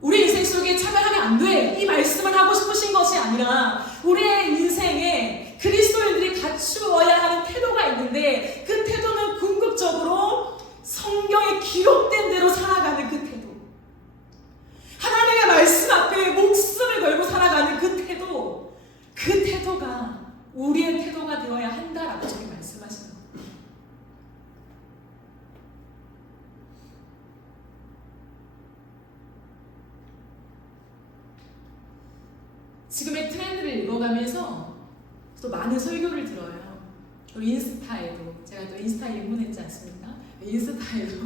우리 인생 속에 차별하면 안 돼. 이 말씀을 하고 싶으신 것이 아니라 우리의 인생에 그리스도인들이 갖추어야 하는 태도가 있는데 그 태도는 궁극적으로 성경에 기록된 많은 설교를 들어요. 그리고 인스타에도 제가 또 인스타에 입문했지 않습니까? 인스타에도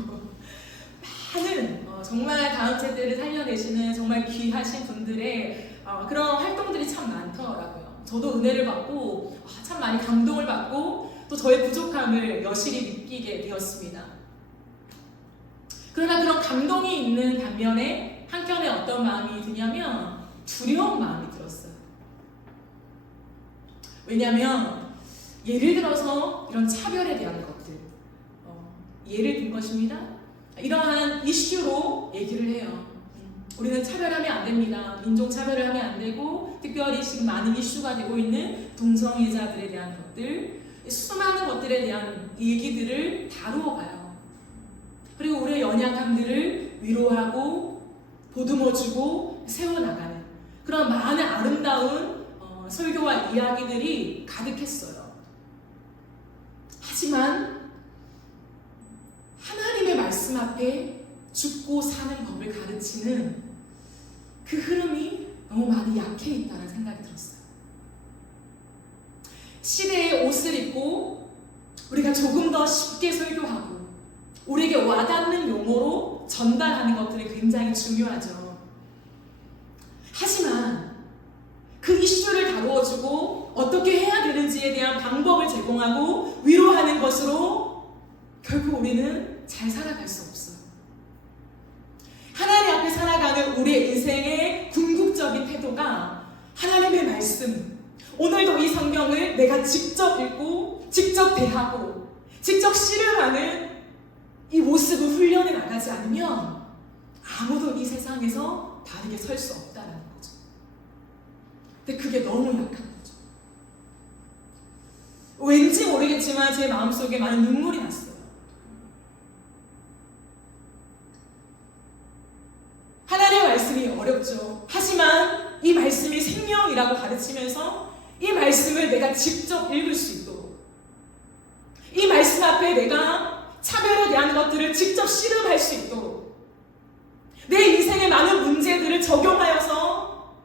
많은 정말 다음 세대를 살려내시는 정말 귀하신 분들의 그런 활동들이 참 많더라고요. 저도 은혜를 받고 참 많이 감동을 받고 또 저의 부족함을 여실히 느끼게 되었습니다. 그러나 그런 감동이 있는 반면에 한켠에 어떤 마음이 드냐면 두려운 마음이 들었어요. 왜냐하면 예를 들어서 이런 차별에 대한 것들, 예를 든 것입니다. 이러한 이슈로 얘기를 해요. 우리는 차별하면 안 됩니다. 인종 차별을 하면 안 되고, 특별히 지금 많은 이슈가 되고 있는 동성애자들에 대한 것들, 수많은 것들에 대한 얘기들을 다루어 가요. 그리고 우리의 연약함들을 위로하고 보듬어주고 세워나가는 그런 많은 아름다운 설교와 이야기들이 가득했어요. 하지만 하나님의 말씀 앞에 죽고 사는 법을 가르치는 그 흐름이 너무 많이 약해 있다는 생각이 들었어요. 시대의 옷을 입고 우리가 조금 더 쉽게 설교하고 우리에게 와닿는 용어로 전달하는 것들이 굉장히 중요하죠. 하지만 그 이슈를 다루어주고 어떻게 해야 되는지에 대한 방법을 제공하고 위로하는 것으로 결국 우리는 잘 살아갈 수 없어요. 하나님 앞에 살아가는 우리의 인생의 궁극적인 태도가 하나님의 말씀, 오늘도 이 성경을 내가 직접 읽고 직접 대하고 직접 실행하는 이 모습을 훈련해 나가지 않으면 아무도 이 세상에서 다르게 설 수 없다는 거죠. 근데 그게 너무 약한 거죠. 왠지 모르겠지만 제 마음속에 많은 눈물이 났어요. 하나님의 말씀이 어렵죠. 하지만 이 말씀이 생명이라고 가르치면서 이 말씀을 내가 직접 읽을 수 있도록, 이 말씀 앞에 내가 차별에 대한 것들을 직접 실험할 수 있도록, 내 인생의 많은 문제들을 적용하여서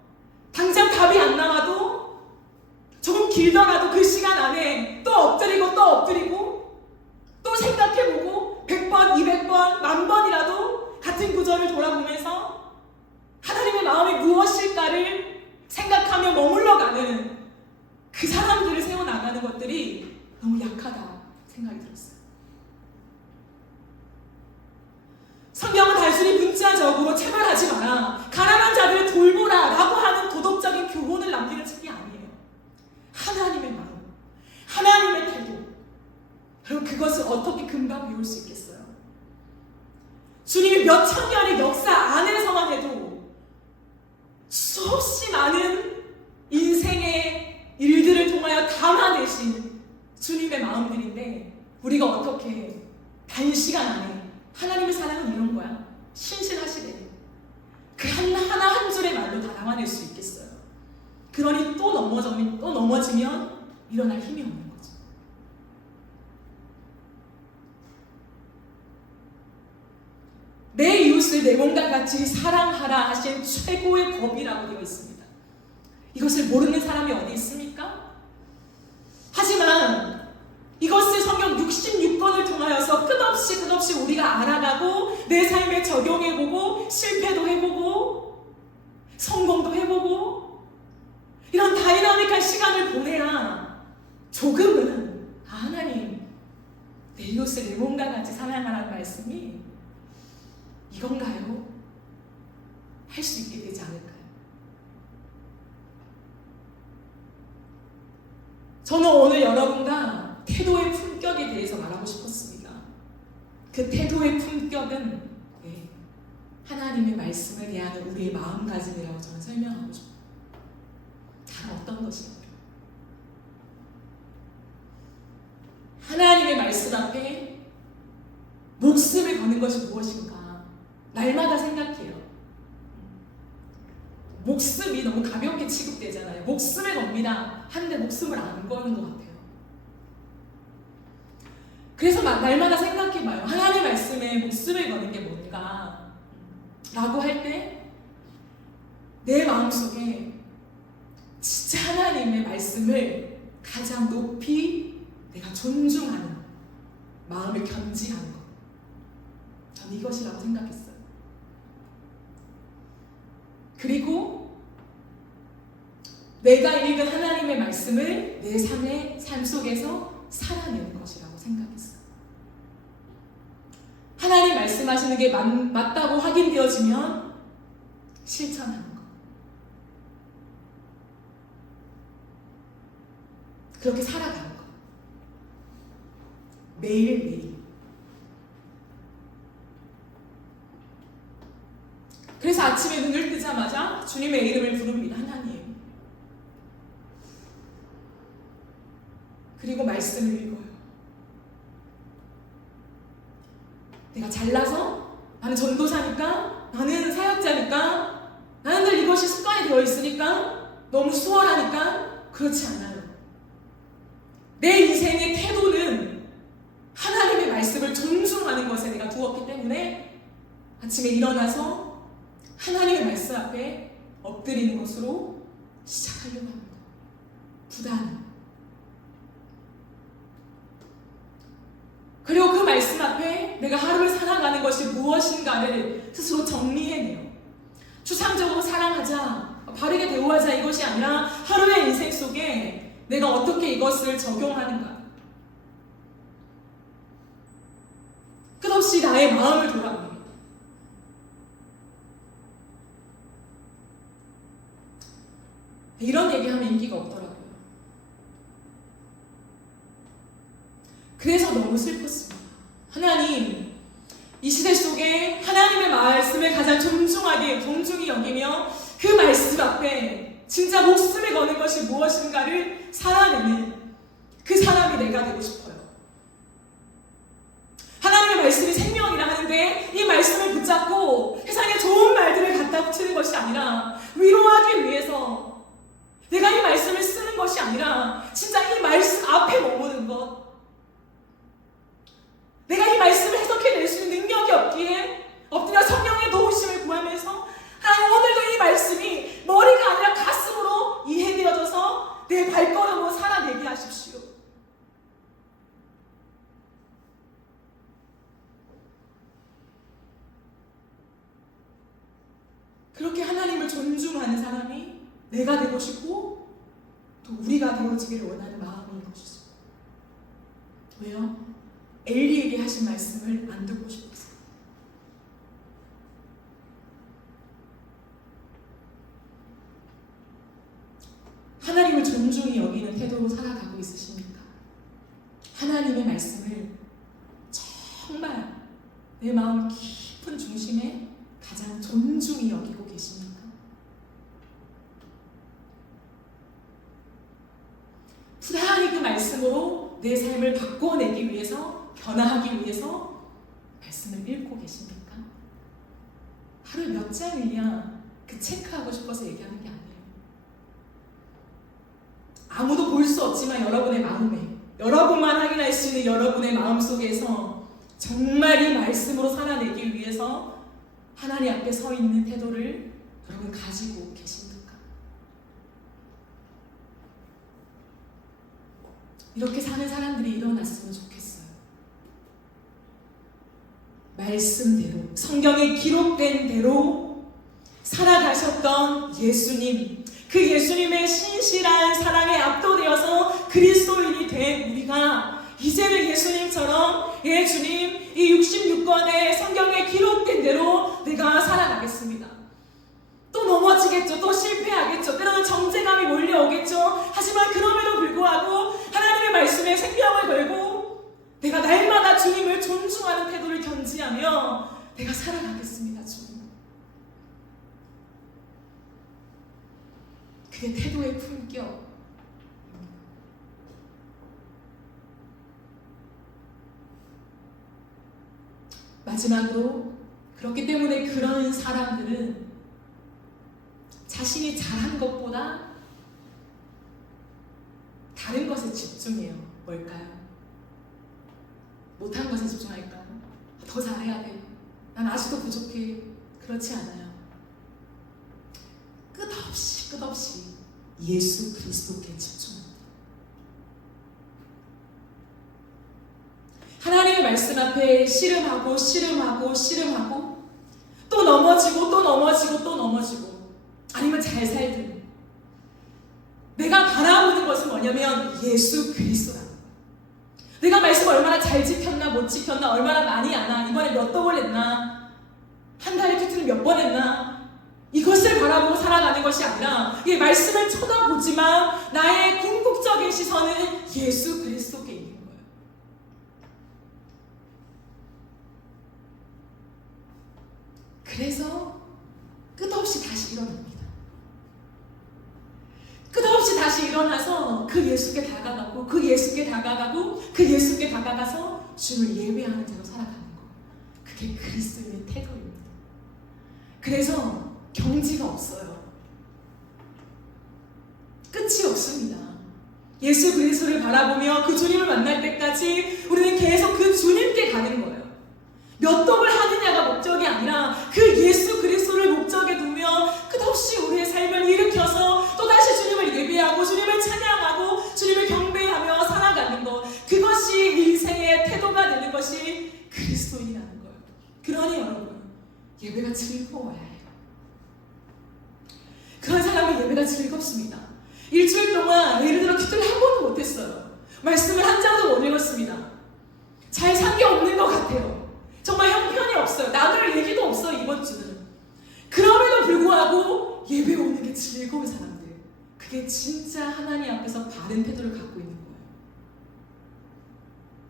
당장 답이 안 나와도 조금 길더라도 그 시간 안에 또 엎드리고 또 생각해보고 100번, 200번, 10,000번이라도 같은 구절을 돌아보면서 하나님의 마음이 무엇일까를 생각하며 머물러가는 그 사람들을 세워나가는 것들이 너무 약하다 생각이 들었어요. 성경은 단순히 문자적으로 차별하지 마라, 가난한 자들을 돌보라 라고 하는 도덕적인 교훈을 남기는 책이 아니에요. 하나님의 마음, 하나님의 태도. 여러분, 그것을 어떻게 금방 배울 수 있겠어요? 주님이 몇 천 년의 역사 안에서만 해도 수없이 많은 인생의 일들을 통하여 담아내신 주님의 마음들인데, 우리가 어떻게 단시간 안에 하나님의 사랑은 이런 거야, 신실하시대, 그 하나 한 줄의 말로 다 담아낼 수 있겠어요? 그러니 또 넘어지면 일어날 힘이 없는 거죠. 내 이웃을 내 몸과 같이 사랑하라 하신 최고의 법이라고 되어 있습니다. 이것을 모르는 사람이 어디 있습니까? 하지만 이것을 성경 66권을 통하여서 끝없이 우리가 알아가고 내 삶에 적용해보고 실패도 해보고 성공도 해보고 이런 다이나믹한 시간을 보내야 조금은 하나님, 내 이웃을 내 몸과 같이 사랑하라는 말씀이 이건가요? 할 수 있게 되지 않을까요? 저는 오늘 여러분과 태도의 품격에 대해서 말하고 싶었습니다. 그 태도의 품격은 하나님의 말씀을 대하는 우리의 마음가짐이라고 저는 설명하고 싶어요. 다른 어떤 것인가요? 하나님의 말씀 앞에 목숨을 거는 것이 무엇인가? 날마다 생각해요. 목숨이 너무 가볍게 취급되잖아요. 목숨을 겁니다. 한데 목숨을 안 거는 것 같아요. 그래서 날마다 생각해봐요. 하나님의 말씀에 목숨을 거는 게 뭔가? 라고 할 때 내 마음속에 진짜 하나님의 말씀을 가장 높이 내가 존중하는 마음을 견지하는 것. 저는 이것이라고 생각했어요. 그리고 내가 읽은 하나님의 말씀을 내 삶 속에서 살아내는 것이라고 생각했어요. 하나님 말씀하시는 게 맞다고 확인되어지면 실천하는 것. 그렇게 살아가는 것. 매일매일. 그래서 아침에 눈을 뜨자마자 주님의 이름을 부릅니다. 하나님. 그리고 말씀을 읽어요. 내가 잘나서, 나는 전도사니까, 나는 사역자니까, 나는 늘 이것이 습관이 되어 있으니까, 너무 수월하니까, 그렇지 않아요. 내 인생의 태도는 하나님의 말씀을 존중하는 것에 내가 두었기 때문에 아침에 일어나서 하나님의 말씀 앞에 엎드리는 것으로 시작하려고 합니다. 부단. 그리고 그 말씀 앞에 내가 하루를 살아가는 것이 무엇인가를 스스로 정리해내요. 추상적으로 사랑하자, 바르게 대우하자 이것이 아니라 하루의 인생 속에 내가 어떻게 이것을 적용하는가. 끝없이 나의 마음을 돌아봅니다. 이런 얘기하면 인기가 없더라고요. 그래서 너무 슬펐습니다. 하나님, 이 시대 속에 하나님의 말씀을 가장 존중히 여기며 그 말씀 앞에 진짜 목숨을 거는 것이 무엇인가를 살아내는 그 사람이 내가 되고 싶어요. 하나님의 말씀이 생명이라 하는데 이 말씀을 붙잡고 세상에 좋은 말들을 갖다 붙이는 것이 아니라 위로하기 위해서 내가 이 말씀을 쓰는 것이 아니라 진짜 이 말씀 앞에 머무는 것. 내가 이 말씀을 해석해낼 수 있는 능력이 없기에 엎드려 성령의 도우심을 구하면서 하나님 오늘도 이 말씀이 머리가 아니라 가슴으로 이해되어져서 내 발걸음으로 살아내게 하십시오. 그렇게 하나님을 존중하는 사람이 내가 되고 싶고 또 우리가 되어지기를 원하는 마음인 것이죠. 왜요? 엘리에게 하신 말씀을 안 듣고 싶었어요. 하나님을 존중히 여기는 태도로 살아가고 있으십니까? 하나님의 말씀을 정말 내 마음 깊은 중심에 가장 존중히 여기고 계십니까? 부단히 그 말씀으로 내 삶을 바꿔내기 위해서, 변화하기 위해서 말씀을 읽고 계십니까? 하루에 몇 장이냐 그 체크하고 싶어서 얘기하는 게 아니에요. 아무도 볼 수 없지만 여러분의 마음에, 여러분만 확인할 수 있는 여러분의 마음 속에서 정말 이 말씀으로 살아내기 위해서 하나님 앞에 서 있는 태도를 여러분 가지고 계십니까? 이렇게 사는 사람들이 일어났으면 좋겠어요. 말씀대로, 성경에 기록된 대로 살아가셨던 예수님, 그 예수님의 신실한 사랑에 압도되어서 그리스도인이 된 우리가 이제는 예수님처럼 예 주님 이 66권의 성경에 기록된 대로 내가 살아가겠습니다. 또 넘어지겠죠. 또 실패하겠죠. 때로는 정죄감이 몰려오겠죠. 하지만 그럼에도 불구하고 하나님의 말씀에 생명을 걸고 내가 날마다 주님을 존중하는 태도를 견지하며 내가 살아가겠습니다. 주님. 그게 태도의 품격. 마지막으로 그렇기 때문에 그런 사람들은 자신이 잘한 것보다 다른 것에 집중해요. 뭘까요? 못한 것에 집중할까요? 더 잘해야 돼. 난 아직도 부족해. 그렇지 않아요. 끝없이 예수 그리스도께 집중합니다. 하나님의 말씀 앞에 씨름하고 또 넘어지고 아니면 잘 살든 내가 바라보는 것은 뭐냐면 예수 그리스도다. 내가 말씀을 얼마나 잘 지켰나 못 지켰나, 얼마나 많이 하나, 이번에 몇 덕을 했나, 한 달에 큐티는 몇 번 했나, 이것을 바라보고 살아가는 것이 아니라 이 말씀을 쳐다보지만 나의 궁극적인 시선은 예수 그리스도께 있는 거예요. 그래서 끝없이 다시 일어납니다. 끝없이 다시 일어나서 그 예수께 다가가고 다가가서 주를 예배하는 자로 살아가는 거. 그게 그리스도인의 태도입니다. 그래서 경지가 없어요. 끝이 없습니다. 예수 그리스도를 바라보며 그 주님을 만날 때까지 우리는 계속 그 주님께 가는 거예요. 몇 덕을 하느냐가 목적이 아니라 그 예수 그리스도를 목적에 두며 끝없이 우리의 삶을 일으켜서 또다시 주님을 예배하고 주님을 찬양하고 주님을 경배하며 살아가는 것, 그것이 인생의 태도가 되는 것이 그리스도인이라는 거예요. 그러니 여러분, 예배가 즐거워야 해요. 그런 사람은 예배가 즐겁습니다. 일주일 동안 예를 들어 큐티를 한 번도 못했어요. 말씀을 한 장도 못 읽었습니다. 잘 산 게 없는 것 같아요. 정말 형편이 없어요. 나눌 얘기도 없어요, 이번 주는. 그럼에도 불구하고 예배 오는 게 즐거운 사람들, 그게 진짜 하나님 앞에서 바른 태도를 갖고 있는 거예요.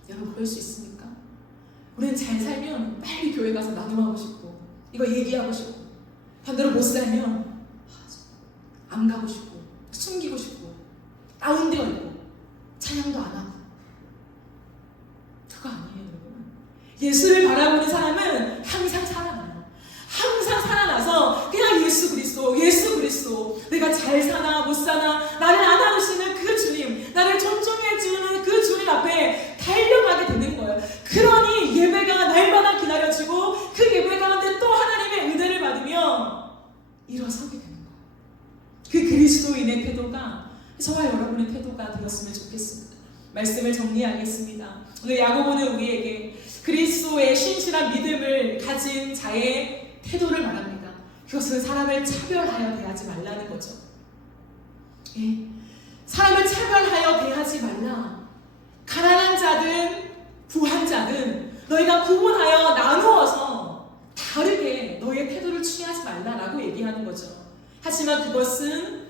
여러분, 그럴 수 있습니까? 우리는 잘 살면 빨리 교회 가서 나눔하고 싶고 이거 얘기하고 싶고, 반대로 못 살면 안 가고 싶고 숨기고 싶고 다운되어 있고 찬양도 안 하고. 그거 아니에요, 여러분. 예수를 바라보는 사람은 항상 살아나요. 항상 살아나서 그냥 예수 그리스도, 내가 잘 사나 못 사나 나를 안아주시는 그 주님, 나를 존중해 주는 그 주님 앞에 달려가게 되는 거예요. 그러니 예배가 날마다 기다려지고 그 예배 가운데 또 하나님의 은혜를 받으며 일어서게 되는 거예요. 그 그리스도인의 태도가 저와 여러분의 태도가 되었으면 좋겠습니다. 말씀을 정리하겠습니다. 오늘 야고보는 우리에게 그리스도의 신실한 믿음을 가진 자의 태도를 말합니다. 그것은 사람을 차별하여 대하지 말라는 거죠. 예. 사람을 차별하여 대하지 말라. 가난한 자든 부한 자든 너희가 구분하여 나누어서 다르게 너희의 태도를 취하지 말라라고 얘기하는 거죠. 하지만 그것은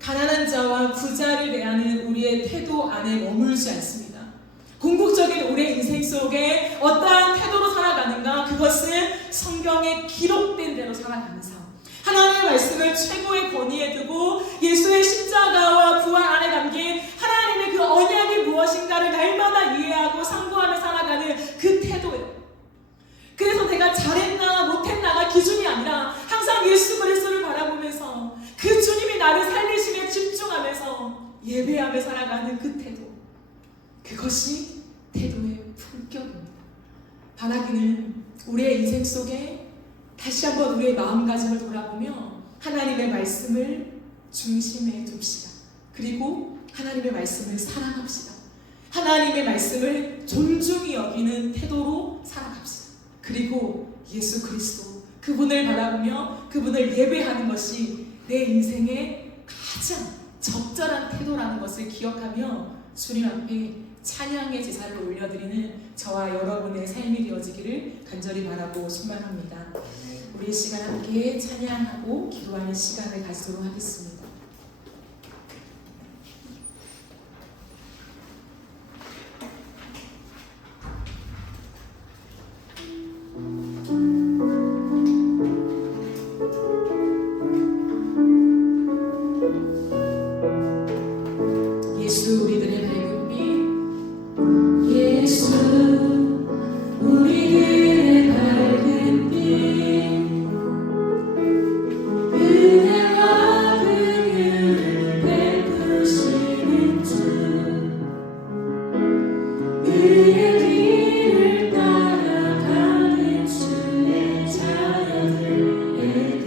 가난한 자와 부자를 대하는 우리의 태도 안에 머물지 않습니다. 궁극적인 우리의 인생 속에 어떠한 태도로 살아가는가, 그것은 성경에 기록된 대로 살아가는 삶, 하나님의 말씀을 최고의 권위에 두고 예수의 십자가와 부활 안에 담긴 하나님의 그 언약이 무엇인가를 날마다 이해하고 상고하며 살아가는 그 태도예요. 그래서 내가 잘했나 못했나가 기준이 아니라 항상 예수 그리스도를 바라보면서 그 주님이 나를 살리심에 집중하면서 예배하며 살아가는 그 태도, 그것이 태도의 품격입니다. 바라기는 우리의 인생 속에 다시 한번 우리의 마음가짐을 돌아보며 하나님의 말씀을 중심에 둡시다. 그리고 하나님의 말씀을 사랑합시다. 하나님의 말씀을 존중히 여기는 태도로 살아갑시다. 그리고 예수 그리스도, 그분을 바라보며 그분을 예배하는 것이 내 인생의 가장 적절한 태도라는 것을 기억하며 주님 앞에 찬양의 제사를 올려드리는 저와 여러분의 삶이 되어지기를 간절히 바라고 소망합니다. 우리 이 시간 함께 찬양하고 기도하는 시간을 가지도록 하겠습니다. 예수 우리들의 밝은 빛, 예수 우리들의 밝은 빛, 은혜와 긍휼을 베푸시는 주, 의의 길을 따라가는 주의 자녀들에게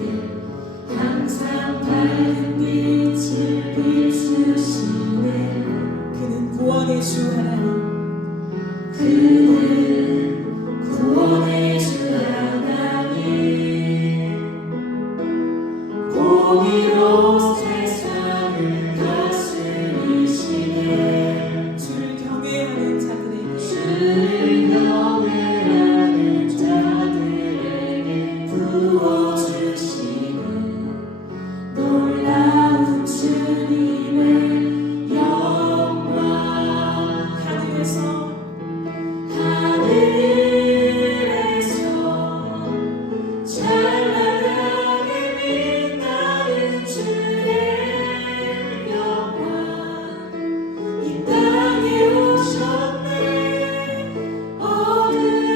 항상 밝은 빛을 비추시네. 그는 구원의 주 하나님, 경외하는 자들에게 부어주시는 놀라운 주님의 영광. 하늘에서 찬란하게 빛나는 주의 영광 이 땅에 오셨네. 어느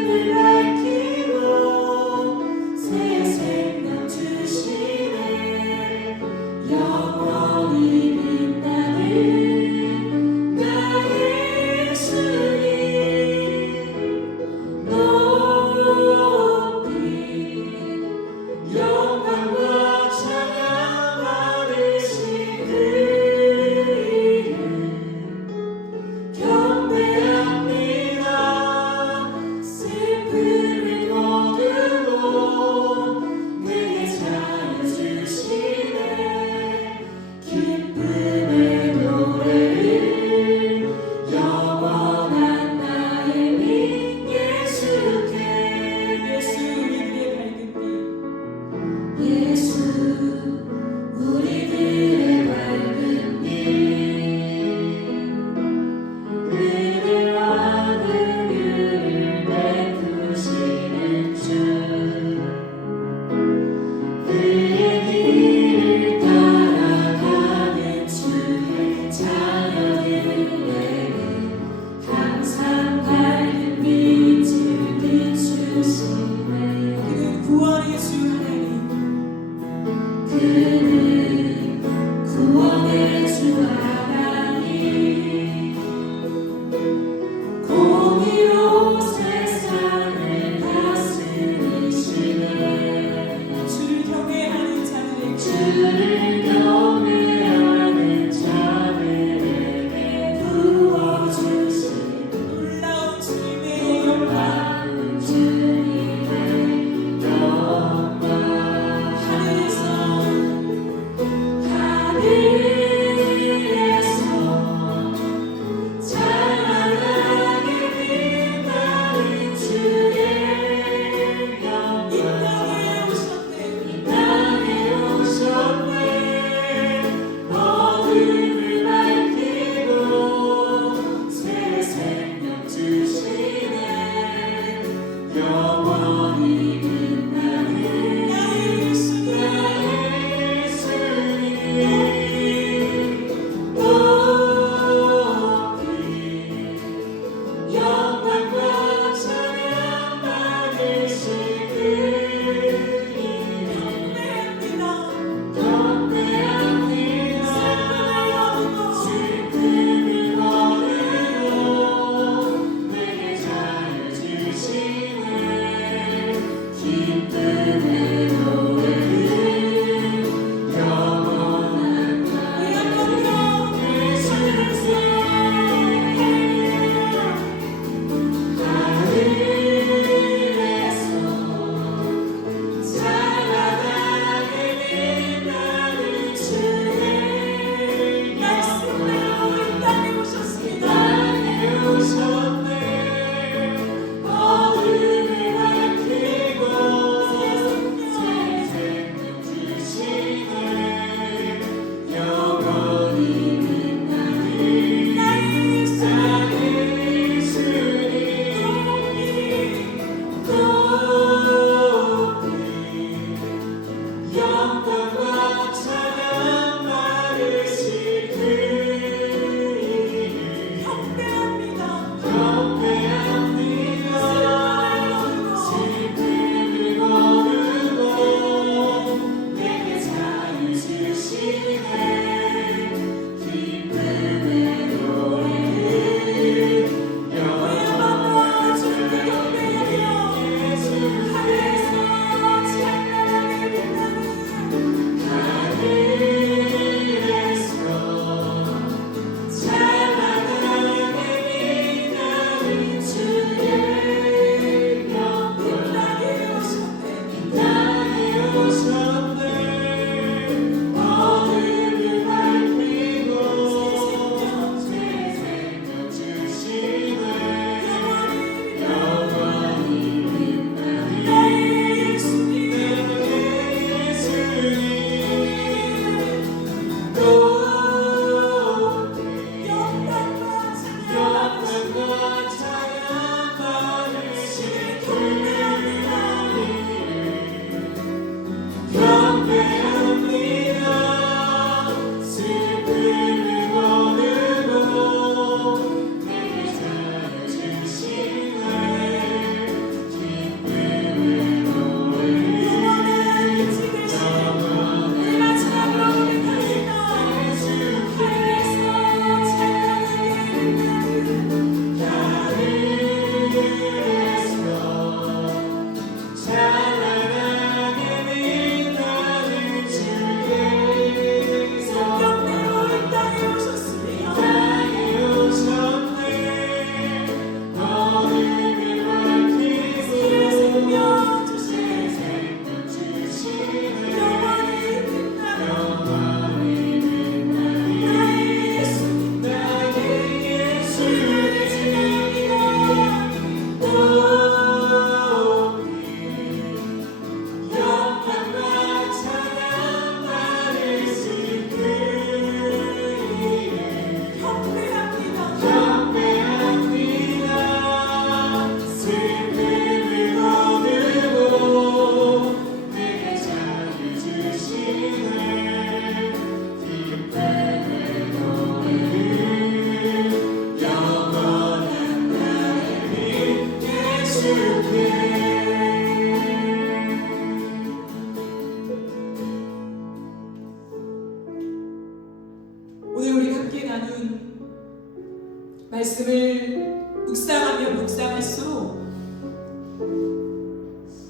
말씀을 묵상하면 묵상할수록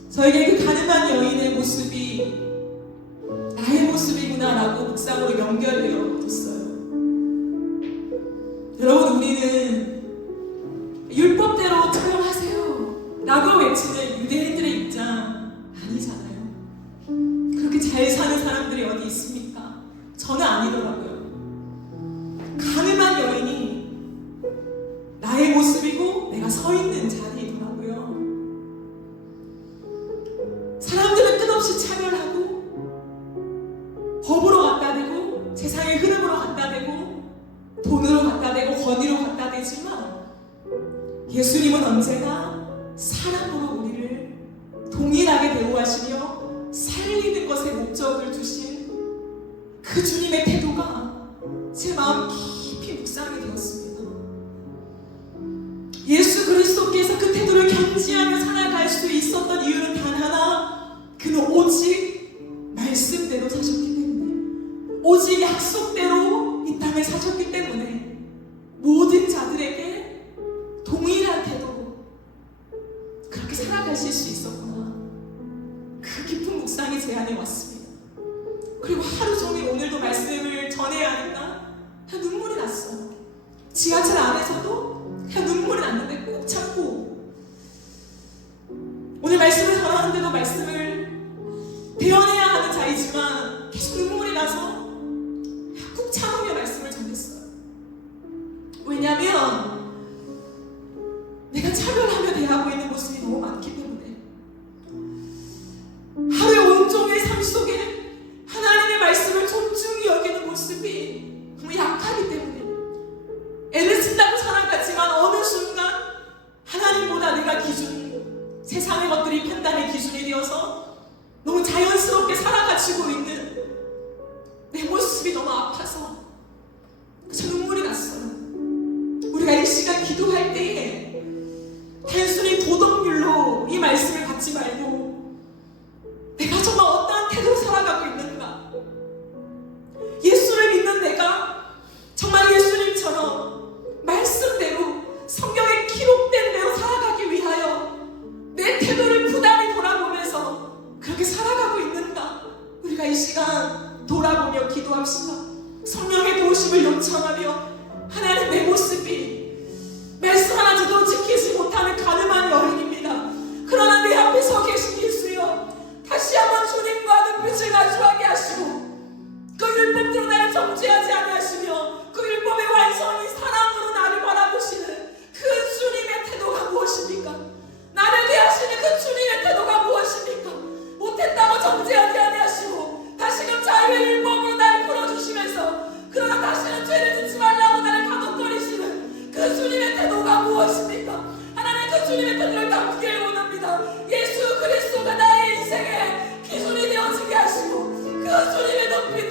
저에게 그 가늠한 여인의 모습이 나의 모습이구나라고 묵상으로 연결되어졌어요. 여러분, 우리는 율법대로 처형하세요 라고 외치는 유대인들의 입장 아니잖아요. 그렇게 잘 사는 사람들이 어디 있습니까? 저는 아니더라고요. 가늠한 여인이 나의 모습이고 내가 서 있는 자리이더라고요. 사람들은 끝없이 차별하고 법으로 갖다 대고 세상의 흐름으로 갖다 대고 돈으로 갖다 대고 권위로 갖다 대지만 예수님은 언제나 사람으로 우리를 동일하게 대우하시며 살리는 것에 목적을 두신 그 주님의 태도가 제 마음 깊이 묵상이 되었습니다. 예수 그리스도께서 그 태도를 견지하며 살아갈 수 있었던 이유는 단 하나, 그는 오직 말씀대로 사셨기 때문에, 오직 약속대로 이 땅을 사셨기 때문에 모든 자들에게 동일한 태도로 그렇게 살아가실 수 있었구나. 그 깊은 묵상이 제 안에 왔습니다. 그리고 하루 종일 오늘도 말씀을 전해야 하니까 그냥 눈물이 났어요. 지하철 안에서도 그냥 눈물이 났는데 꼭 참고, 오늘 말씀을 전하는데도 말씀을 대언해야 하는 자이지만 계속 눈물이 나서 꾹 참으며 말씀을 전했어요. 왜냐하면 내가 차별하며 대하고 있는 모습이 너무 많기 때문에, 하루의 온종일 삶 속에 하나님의 말씀을 존중히 여기는 모습이 너무 약하기 때문에 애를 쓴다고 살아갔지만 어느 순간 하나님보다 내가 기준, 세상의 것들이 판단의 기준이 되어서 너무 자연스럽게 살아가지고 있는 내 모습이 너무 아파서 저 눈물이 났어요. 우리가 이 시간 기도할 때에 단순히 도덕률로 이 말씀을 받지 말고 내가 정말 어떠한 태도로 살아가고 있는가, 예수를 믿는 내가 정말 예수님처럼 말씀대로 성경에 기록된 대로 살아가기 위하여 내 태도를 부단히 돌아보면서 그렇게 살아가고 있는가, 우리가 이 시간 돌아보며 기도합시다. 성령의 도우심을 요청하며, 하나님, 내 모습이 말씀 하나 제대로 지키지 못하는 가늠한 여인입니다. 그러나 내 앞에 서 계신 예수여, 다시 한번 주님과 눈빛을 마주하게 하시고 그 율법대로 나를 정죄하지 아니하시며 그 율법의 완성인 사랑으로 나를 바라보시는 그 주님의 태도가 무엇입니까? 나를 대하시는 그 주님의 태도가 무엇입니까? 못했다고 정죄하지 아니하시고 다시금 자유의 율법으로 나를 풀어주시면서 그러나 다시는 죄를 짓지 말라고 나를 가독거리시는 그 주님의 태도가 무엇입니까? 하나님, 그 주님의 태도를 담기를 원합니다. 예수 그리스도가 나의 인생의 기준이 되어지게 하시고 그 주님의 높이